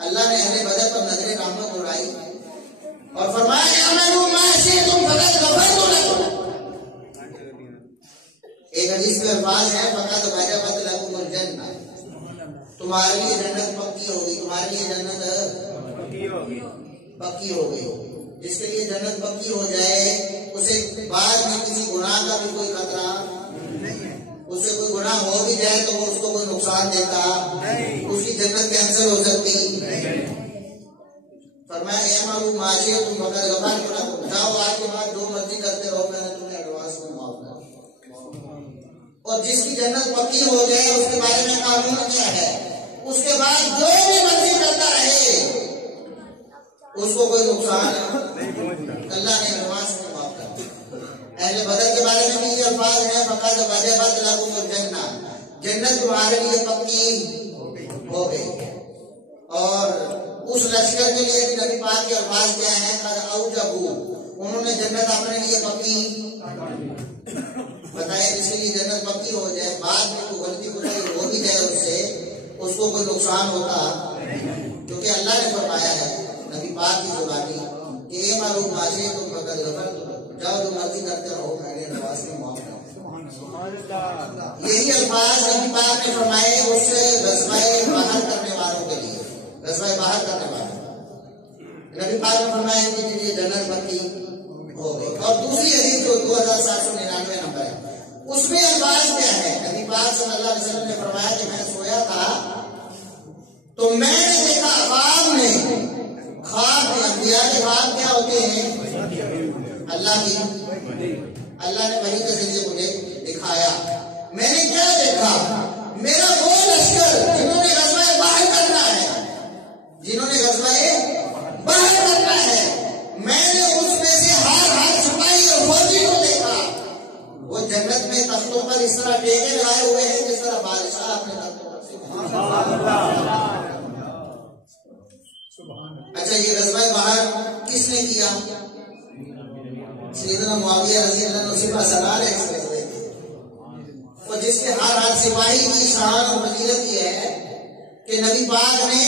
اللہ نے اہل بدر پر نظر رحمت اڑائی اور فرمایا اعملوا ما شئتم فقد غفرت لكم۔ ایک حدیث میں الفاظ ہیں فقد وجبت لكم الجنہ، تمہارے لیے جنت پکی ہوگی، تمہارے لیے جنت پکی ہو گئی۔ جس کے لیے جنت پکی ہو جائے اسے بعد میں کسی گناہ کا بھی کوئی خطرہ، اس سے کوئی گناہ ہو بھی جائے تو وہ اس کو کوئی نقصان دیتا، اس کی جنت کینسل ہو سکتی۔ فرمایا اعملوا ما شئتم فقد غفرت لكم، جاؤ آج کے بعد جو مرضی کرتے رہو، میں نے تمہیں ایڈوانس میں معاف کر دیا۔ اور جس کی جنت پکی ہو جائے اس کے بارے میں قانون کیا ہے؟ اس کے بعد جو بھی مرضی کرتا رہے اس کو کوئی نقصان اللہ نے ایڈوانس میں معاف کر دیا۔ اہل بدر کے بارے میں بھی یہ الفاظ ہیں فقد وجبت لكم الجنہ، جنت تمہارے لیے پکی ہو گئی۔ اور اس لشکر کے لیے بھی نبی پاک کے الفاظ کیا ہیں؟ قد اوجبوا، انہوں نے جنت اپنے لیے پکی بتائے۔ جس کے لیے جنت پکی ہو جائے بعد میں کوئی غلطی کوئی ہو بھی جائے اس سے، اس کو کوئی نقصان ہوتا، کیونکہ اللہ نے فرمایا ہے نبی پاک کی زبانی کہ اعملوا ما شئتم فقد غفرت لكم، جاؤ جو مرضی کرتے رہو، میں نے نواز میں معاف کر دیا۔ یہی الفاظ نبی پاک نے فرمائے اس غزوہ باہر کرنے والوں کے لیے، غزوہ باہر کرنے والوں نبی پاک نے فرمایا کہ یہ جنت پکی ہو گئی۔ اور دوسری حدیث جو 2799 نمبر ہے اس میں الفاظ کیا ہے؟ نبی پاک صلی اللہ علیہ وسلم نے فرمایا کہ میں سویا تھا تو میں نے دیکھا خواب میں انبیاء کے خواب کیا ہوتے ہیں؟ اللہ نے وحی کے ذریعے مجھے دکھایا۔ میں نے کیا دیکھا؟ میرا وہ لشکر جنہوں نے غزوہ باہر کرنا ہے، میں نے اس میں سے ہر سپاہی اور فوجی کو دیکھا، وہ جنت میں تختوں پر اس طرح ٹیکے لگائے ہوئے ہیں جس طرح بادشاہ اپنے تختوں پر سے۔ اچھا یہ غزوہ باہر کس نے کیا؟ سیدنا معاویہ رضی اللہ عنہ سپہ سالار ہے اس غزوے کے، اور جس کے ہر سپاہی کی شان اور فضیلت یہ ہے کہ نبی پاک نے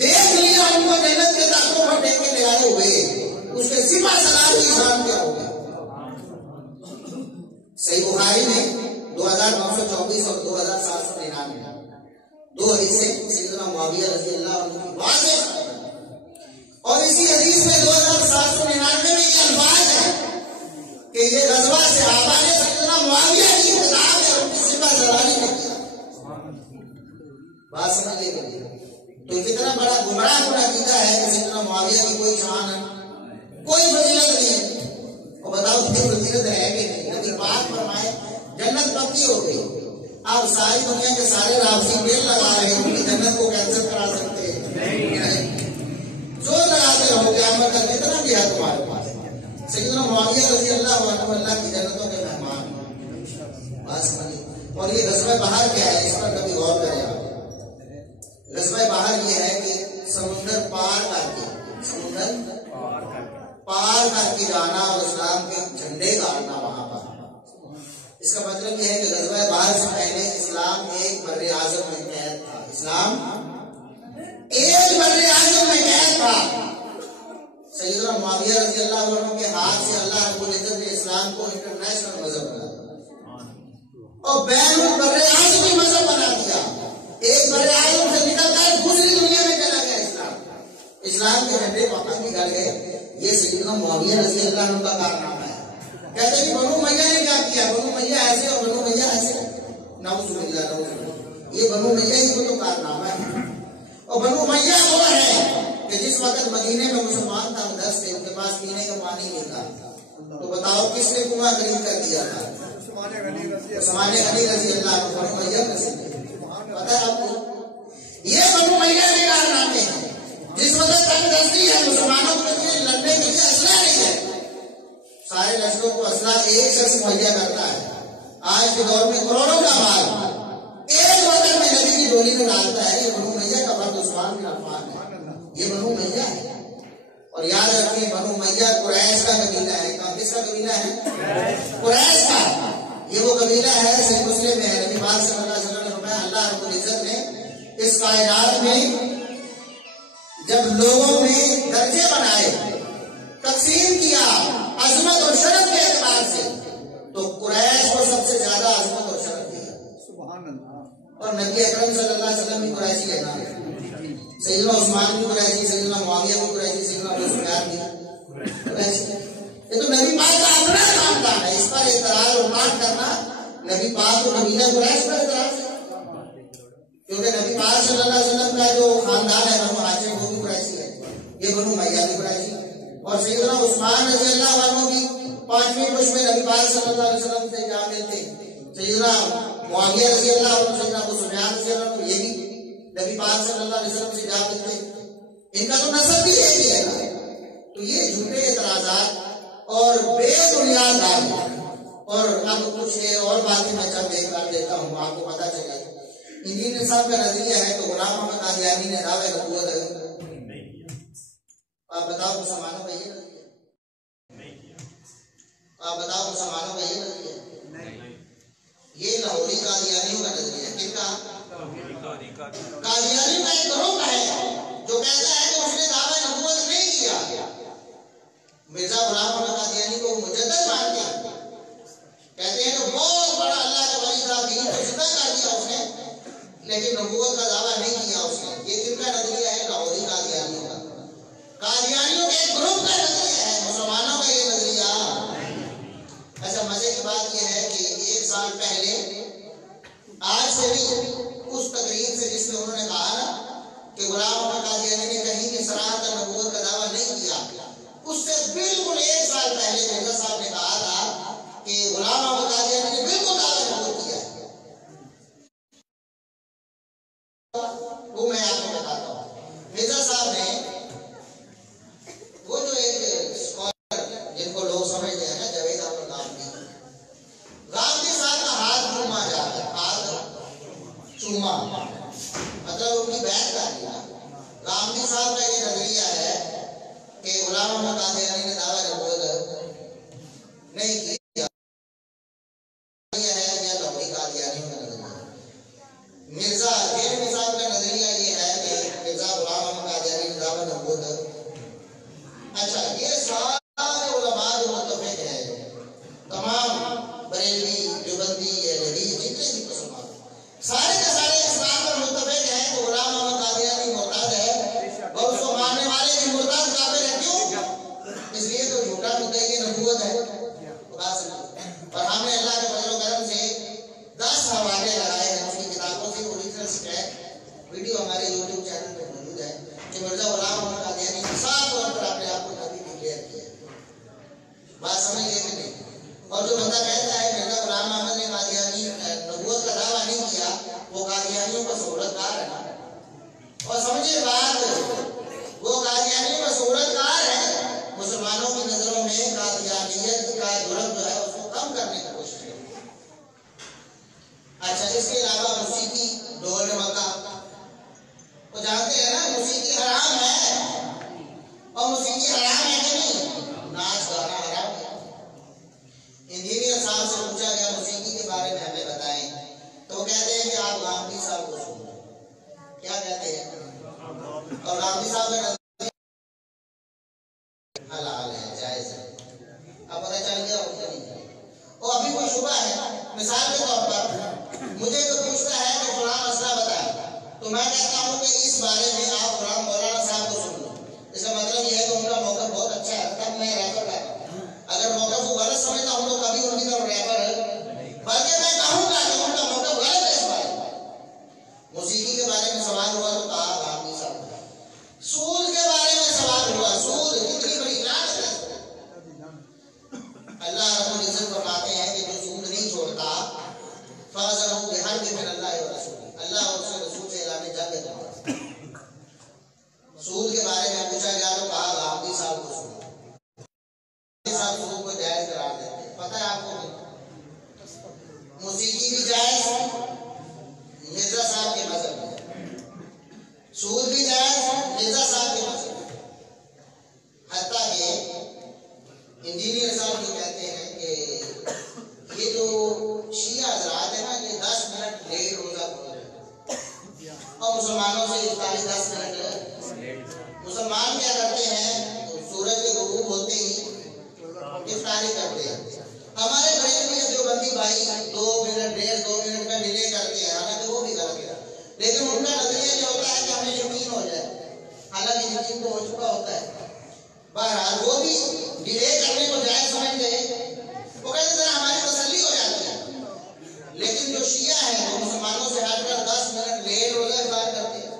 دیکھ لیا ان کو جنت کے تختوں پر ٹیکے لگائے ہوئے، اس کے سپہ سالار کی شان کیا ہوگا؟ صحیح بخاری میں 2924 اور 2799 دو حدیثیں سیدنا معاویہ رضی اللہ عنہ کی واضح، اور اسی حدیث میں 2799 میں یہ الفاظ ہے کہ یہ غزوہ صحابہ نے سیدنا معاویہ کی کتاب ہے، ان کی سپہ سالاری نے کیا۔ بات سمجھ لیجیے، تو کتنا بڑا گمراہ کن عقیدہ ہے کہ سیدنا معاویہ کی کوئی شان ہے، کوئی فضیلت نہیں ہے۔ اور بتاؤ کتنی فضیلت ہے کہ نہیں؟ نبی پاک فرمائے جنت پکی ہو گئی۔ آپ ساری دنیا کے سارے رابطی بیل لگا رہے ہیں، ان کی جنت کو کینسل کرا سکتے ہیں؟ جو لگاتے رہو قیامت تک کتنا بھی ہے تمہارے پاس۔ سیدنا معاویہ رضی اللہ عنہ اللہ کی جنتوں کے مہمان ہیں۔ بات سمجھیے۔ اور یہ غزوہ باہر کیا ہے اس پر کبھی غور کریں آپ۔ غزوہ باہر یہ ہے کہ سمندر پار کر کے سمندر پار کر کے جانا اور اسلام کے جھنڈے گاڑنا وہاں پر. اس کا مطلب یہ ہے کہ غزوہ بدر سے پہلے اسلام ایک بر اعظم میں قید تھا. اسلام ایک بر اعظم میں قید تھا. سیدنا معاویہ رضی اللہ عنہ کے ہاتھ سے اللہ رب العزت نے اسلام کو انٹرنیشنل مذہب بنا دیا اور بین البر اعظمی مذہب بنا دیا. ایک بر اعظم سے نکل کر دوسری دنیا میں چلا گیا اسلام. اسلام کے جھنڈے وہاں بھی گڑ گئے. یہ سیدنا معاویہ رضی اللہ عنہ کا کارنامہ ہے. کہتے ہیں کہ بنو امیہ نے کیا کیا؟ بنو امیہ ایسے اور بنو امیہ ایسے. نعوذ باللہ نعوذ باللہ. یہ بنو امیہ ہی کو تو کارنامہ ہے. اور بنو امیہ وہ ہے کہ جس وقت مدینے میں مسلمان تھا دس تھے، ان کے پاس پینے کا پانی نہیں تھا، تو بتاؤ کس نے کنواں خرید کر دیا تھا؟ عثمان غنی رضی اللہ عنہ. بنو امیہ کا سن پتہ ہے آپ کو؟ یہ بنو امیہ کے کارنامے ہیں. جس وقت تنگ دستی ہے مسلمانوں کے لیے لڑنے کے لیے اسلحہ نہیں ہے، سارے لشکروں کو اسلحہ ایک شخص مہیا کرتا ہے. آج کے دور میں کروڑوں کا مال ایک وقت میں نبی کی ڈولی میں ڈالتا ہے. یہ بنو امیہ کا فرد عثمان بن عفان ہے. یہ بنو امیہ ہے. اور یاد رکھیں بنو امیہ قریش کا قبیلہ ہے. کس کا قبیلہ ہے؟ قریش کا. یہ وہ قبیلہ ہے صحیح مسلم میں ہے. نبی پاک صلی اللہ علیہ وسلم نے فرمایا اللہ رب العزت نے اس کائنات میں جب لوگوں میں درجے بنائے، تقسیم کیا عظمت اور شرف کے اعتبار سے، تو قریش کو سب سے زیادہ عظمت اور شرف دیا. سبحان اللہ. اور نبی اکرم صلی اللہ علیہ وسلم بھی قریشی ہے نا. سیدنا عثمان بھی قریشی، سیدنا معاویہ بھی قریشی، سیدنا ابو سفیان بھی قریشی. یہ تو نبی پاک کا اپنا خاندان ہے. اس پر اعتراض اور بات کرنا نبی پاک کو قبیلہ قریش پر اعتراض ہے. کیونکہ نبی پاک صلی اللہ علیہ وسلم کا جو خاندان ہے بنو ہاشم وہ بھی قریشی ہے. یہ بنو امیہ بھی قریشی ہے. اور سیدنا عثمان رضی اللہ عنہ بھی پانچویں پشت میں نبی پاک صلی اللہ علیہ وسلم سے جا ملتے. سیدنا معاویہ رضی اللہ عنہ، سیدنا ابو سفیان رضی اللہ عنہ، یہ بھی نبی پاک صلی اللہ علیہ وسلم سے جا ملتے. ان کا تو نسب بھی ایک ہی ہے نا. تو یہ جھوٹے اعتراضات اور بے بنیاد دعوے. اور اب کچھ اور باتیں میں چند ایک کر دیتا ہوں آپ کو پتہ چلے. انجین صاحب کا نظریہ ہے تو غلام محمد قادیانی نے دعوے نبوت ہے. آپ بتاؤ مسلمانوں کا یہ نظریہ؟ آپ بتاؤ مسلمانوں کا یہ نظریہ؟ یہ لاہوری قادیانیوں کا نظریہ ہے. کن کا؟ قادیانی کا ایک گروہ ہے جو کہتا ہے کہ اس نے دعوی نبوت نہیں کیا. مرزا غلام محمد قادیانی کو مجدد مانتے ہیں. کہتے ہیں کہ بہت بڑا اللہ کا ولی تھا، دین کو زندہ کر دیا اس نے، لیکن نبوت کا دعویٰ نہیں کیا اس نے. یہ کن کا نظریہ ہے؟ لاہوری قادیانیوں کا. قادیانیوں کے ایک گروپ کا نظریہ ہے، مسلمانوں کا یہ نظریہ. اچھا مزے کی بات یہ ہے کہ ایک سال پہلے آج سے بھی اس تقریر سے جس میں انہوں نے کہا نا کہ غلام محمد قادیانی نے کہیں کہ صراحت نبوت کا دعویٰ نہیں کیا، اس سے بالکل ایک سال پہلے مرزا صاحب نے کہا تھا کہ غلام محمد قادیانی نے بالکل دعویٰ نبوت کیا. وہ میں آپ کو بتاتا ہوں. مرزا صاحب نے وہ جو ایک اسکالر جن کو لوگ سمجھتے ہیں نا جاوید احمد غامدی صاحب کا ہاتھ چوما جاتا ہے. ہاتھ چوما مطلب ان کی بیعت کر دیا. غامدی صاحب کا یہ نظریہ ہے کہ غلام محمد قادیانی نے دعویٰ نبوت نہیں کیا. مرزا دہلوی صاحب کا نظریہ یہ ہے کہ مرزا غلام محمد قادیانی نے دعویٰ نبوت. اچھا یہ سارے علماء جو متفق ہیں، تمام بریلوی، دیوبندی، حدیث جتنے بھی مسلمان سارے کے سارے اس بات پر متفق ہیں کہ غلام محمد قادیانی مرتد ہے اور اس کو ماننے والے بھی مرتد کافر ہیں. کیوں؟ اس لیے تو جھوٹا مدعی نبوت ہے. اور ہم نے اللہ کے فضل و کرم سے 10 حوالے لگائے ہیں اس کی کتابوں سے. اوریجنل اسٹیک ویڈیو ہمارے یوٹیوب چینل پہ موجود ہے کہ مرزا غلام محمد قادیانی نے صاف طور پر اپنے آپ کو نبی ڈکلیئر کیا. بات سمجھ گئے کہ نہیں؟ اور جو بندہ کہتا ہے مرزا غلام محمد نے قادیانی نبوت کا دعویٰ نہیں کیا، وہ قادیانیوں کا صورت کار ہے. اور سمجھے بات، وہ قادیانیوں کا صورت کار ہے. مسلمانوں کی نظروں میں قادیانیت کا جرم جو ہے اس کو کم کرنے کی کوشش ہے. اچھا اس کے علاوہ موسیقی، ڈھول ڈمکا، وہ جانتے ہیں نا موسیقی حرام ہے. اور ابھی کوئی شبہ ہے، مثال کے طور پر مجھے جو پوچھتا ہے کہ فلاں مسئلہ بتائیں، تو میں کہتا ہوں کہ اس بارے میں آپ فلاں مولانا صاحب کو سن لو، اس کا مطلب یہ ہے کہ ان کا موقف بہت اچھا ہے، تب میں ریفر کرتا ہوں۔ اگر موقف کو غلط سمجھتا ہوں تو کبھی ان کی طرف ریفر بلکہ میں کہوں گا کہ ان کا موقف غلط ہے۔ اس بارے میں موسیقی کے بارے میں سوال ہوا تو کہا آپ نہیں صاحب، سود کے بارے میں سوال ہوا، سود کتنی بڑی لعنت ہے۔ اللہ رب العزت فرماتے ہیں کہ جو سود نہیں چھوڑتا فَأَذَنُوا بِحَرْبٍ مِّنَ اللَّهِ وَرَسُولِهِ، اللہ اور اس کے رسول سے اعلان جنگ ہے تمہارا۔ سود کے بارے میں پوچھا گیا تو کہا غامدی صاحب کو سنو، صاحب سود کو جائز قرار دیتے ہیں۔ پتہ ہے آپ کو موسیقی بھی جائز مرزا صاحب کے مذہب میں، سود بھی جائز مرزا صاحب کے مذہب میں، حتیٰ کہ انجینئر صاحب جو کہتے ہیں کہ یہ جو شیعہ حضرات ہیں نا یہ 10 منٹ لیٹ روزہ کھول رہے ہیں اور مسلمانوں سے افطاری 10 منٹ۔ مسلمان کیا کرتے ہیں سورج کے غروب ہوتے ہی افطاری کرتے ہیں، ہمارے بریلوی دیوبندی بھائی 2 منٹ 1.5-2 منٹ کا ڈیلے کرتے ہیں، حالانکہ وہ بھی غلط ہے، لیکن ان کا نظریہ یہ ہوتا ہے کہ ہمیں یقین ہو جائے، حالانکہ یقین تو ہو چکا ہوتا ہے۔ بہرحال وہ بھی ڈیلے کرنے کو جائز سمجھ گئے، وہ کہتے ذرا ہماری تسلی ہو جاتی ہے، لیکن جو شیعہ ہیں وہ مسلمانوں سے ہٹ کر 10 منٹ لیٹ روزہ افطار کرتے ہیں۔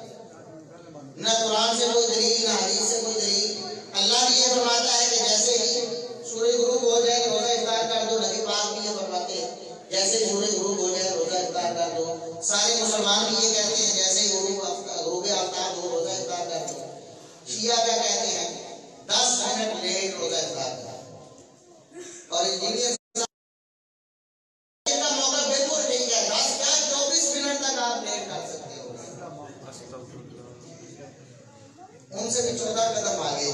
نہ قرآن سے کوئی دلیل نہ حدیث سے کوئی دلیل۔ اللہ بھی یہ فرماتا ہے کہ جیسے ہی سورج غروب ہو جائے روزہ افطار کر دو، نبی پاک بھی یہ فرماتے ہیں جیسے ہی سورج غروب ہو جائے روزہ افطار کر دو، سارے مسلمان بھی یہ کہتے ہیں جیسے ہی غروب آفتاب ہو روزہ افطار کر دو۔ شیعہ کیا کہتے ہیں 10 منٹ لیٹ روزہ افطار کر دو، اور انجینئر کا موقع بالکل ٹھیک ہے، 10 کیا 24 منٹ تک آپ لیٹ کر سکتے ہو۔ ان سے بھی 14 قدم آگے،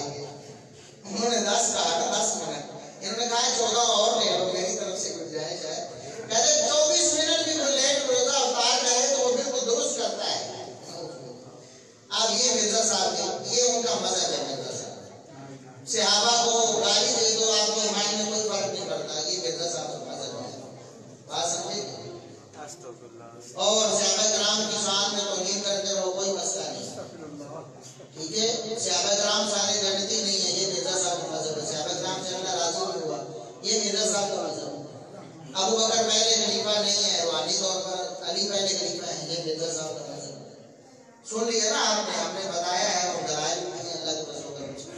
انہوں نے 10 کہا 10 منٹ، انہوں نے کہا 14 اور لے لو، میری طرف سے گنجائش ہے۔ کہتے 24 منٹ بھی کوئی لیٹ روزہ افطار کرے تو وہ بالکل درست کرتا ہے۔ اب یہ مرزا صاحب یہ ان کا مذہب ہے، مرزا صاحب صحابہ کو گالی دے دو آپ کے ایمان میں کوئی فرق نہیں پڑتا، یہ مرزا صاحب کا مذہب ہے، بات سمجھے؟ اور صحابہ کرام کی شان میں توہین کرتے رہو کوئی مسئلہ نہیں، ٹھیک ہے؟ صحابہ کرام سارے جنتی نہیں ہے، یہ مرزا صاحب کا مذہب ہے، صحابہ کرام سے اللہ راضی نہیں ہوا، یہ مرزا صاحب کا مذہب ہے۔ ابو بکر پہلے خلیفہ نہیں ہے، روحانی طور پر علی پہلے خلیفہ ہیں، یہ مرزا صاحب کا مذہب ہے۔ سن لیا نا آپ نے، ہم نے بتایا ہے اور دلائل بھی ہیں اللہ کے فضل و کرم سے۔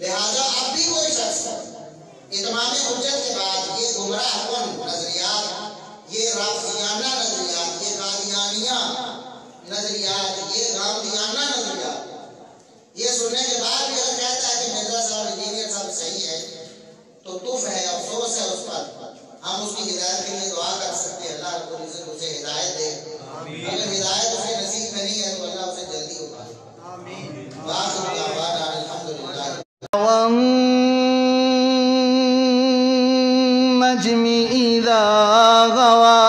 لہٰذا اب بھی کوئی شخص اتمام حجت کے بعد یہ گمراہ کن نظریات، یہ رافضیانہ نظریات، یہ قادیانیہ نظریات، یہ غامدیانہ نظریات، یہ سننے کے بعد بھی اگر کہتا ہے کہ مرزا صاحب انجینئر صاحب صحیح ہے تو تف ہے، افسوس ہے اس پر۔ ہم اس کی ہدایت کے لیے دعا کر سکتے ہیں، اللہ رب العزت اسے ہدایت دے، اگر ہدایت اسے نصیب میں نہیں ہے تو اللہ اسے جلدی اٹھائے۔ وآخر دعوانا الحمدللہ۔ والنجم إذا غوى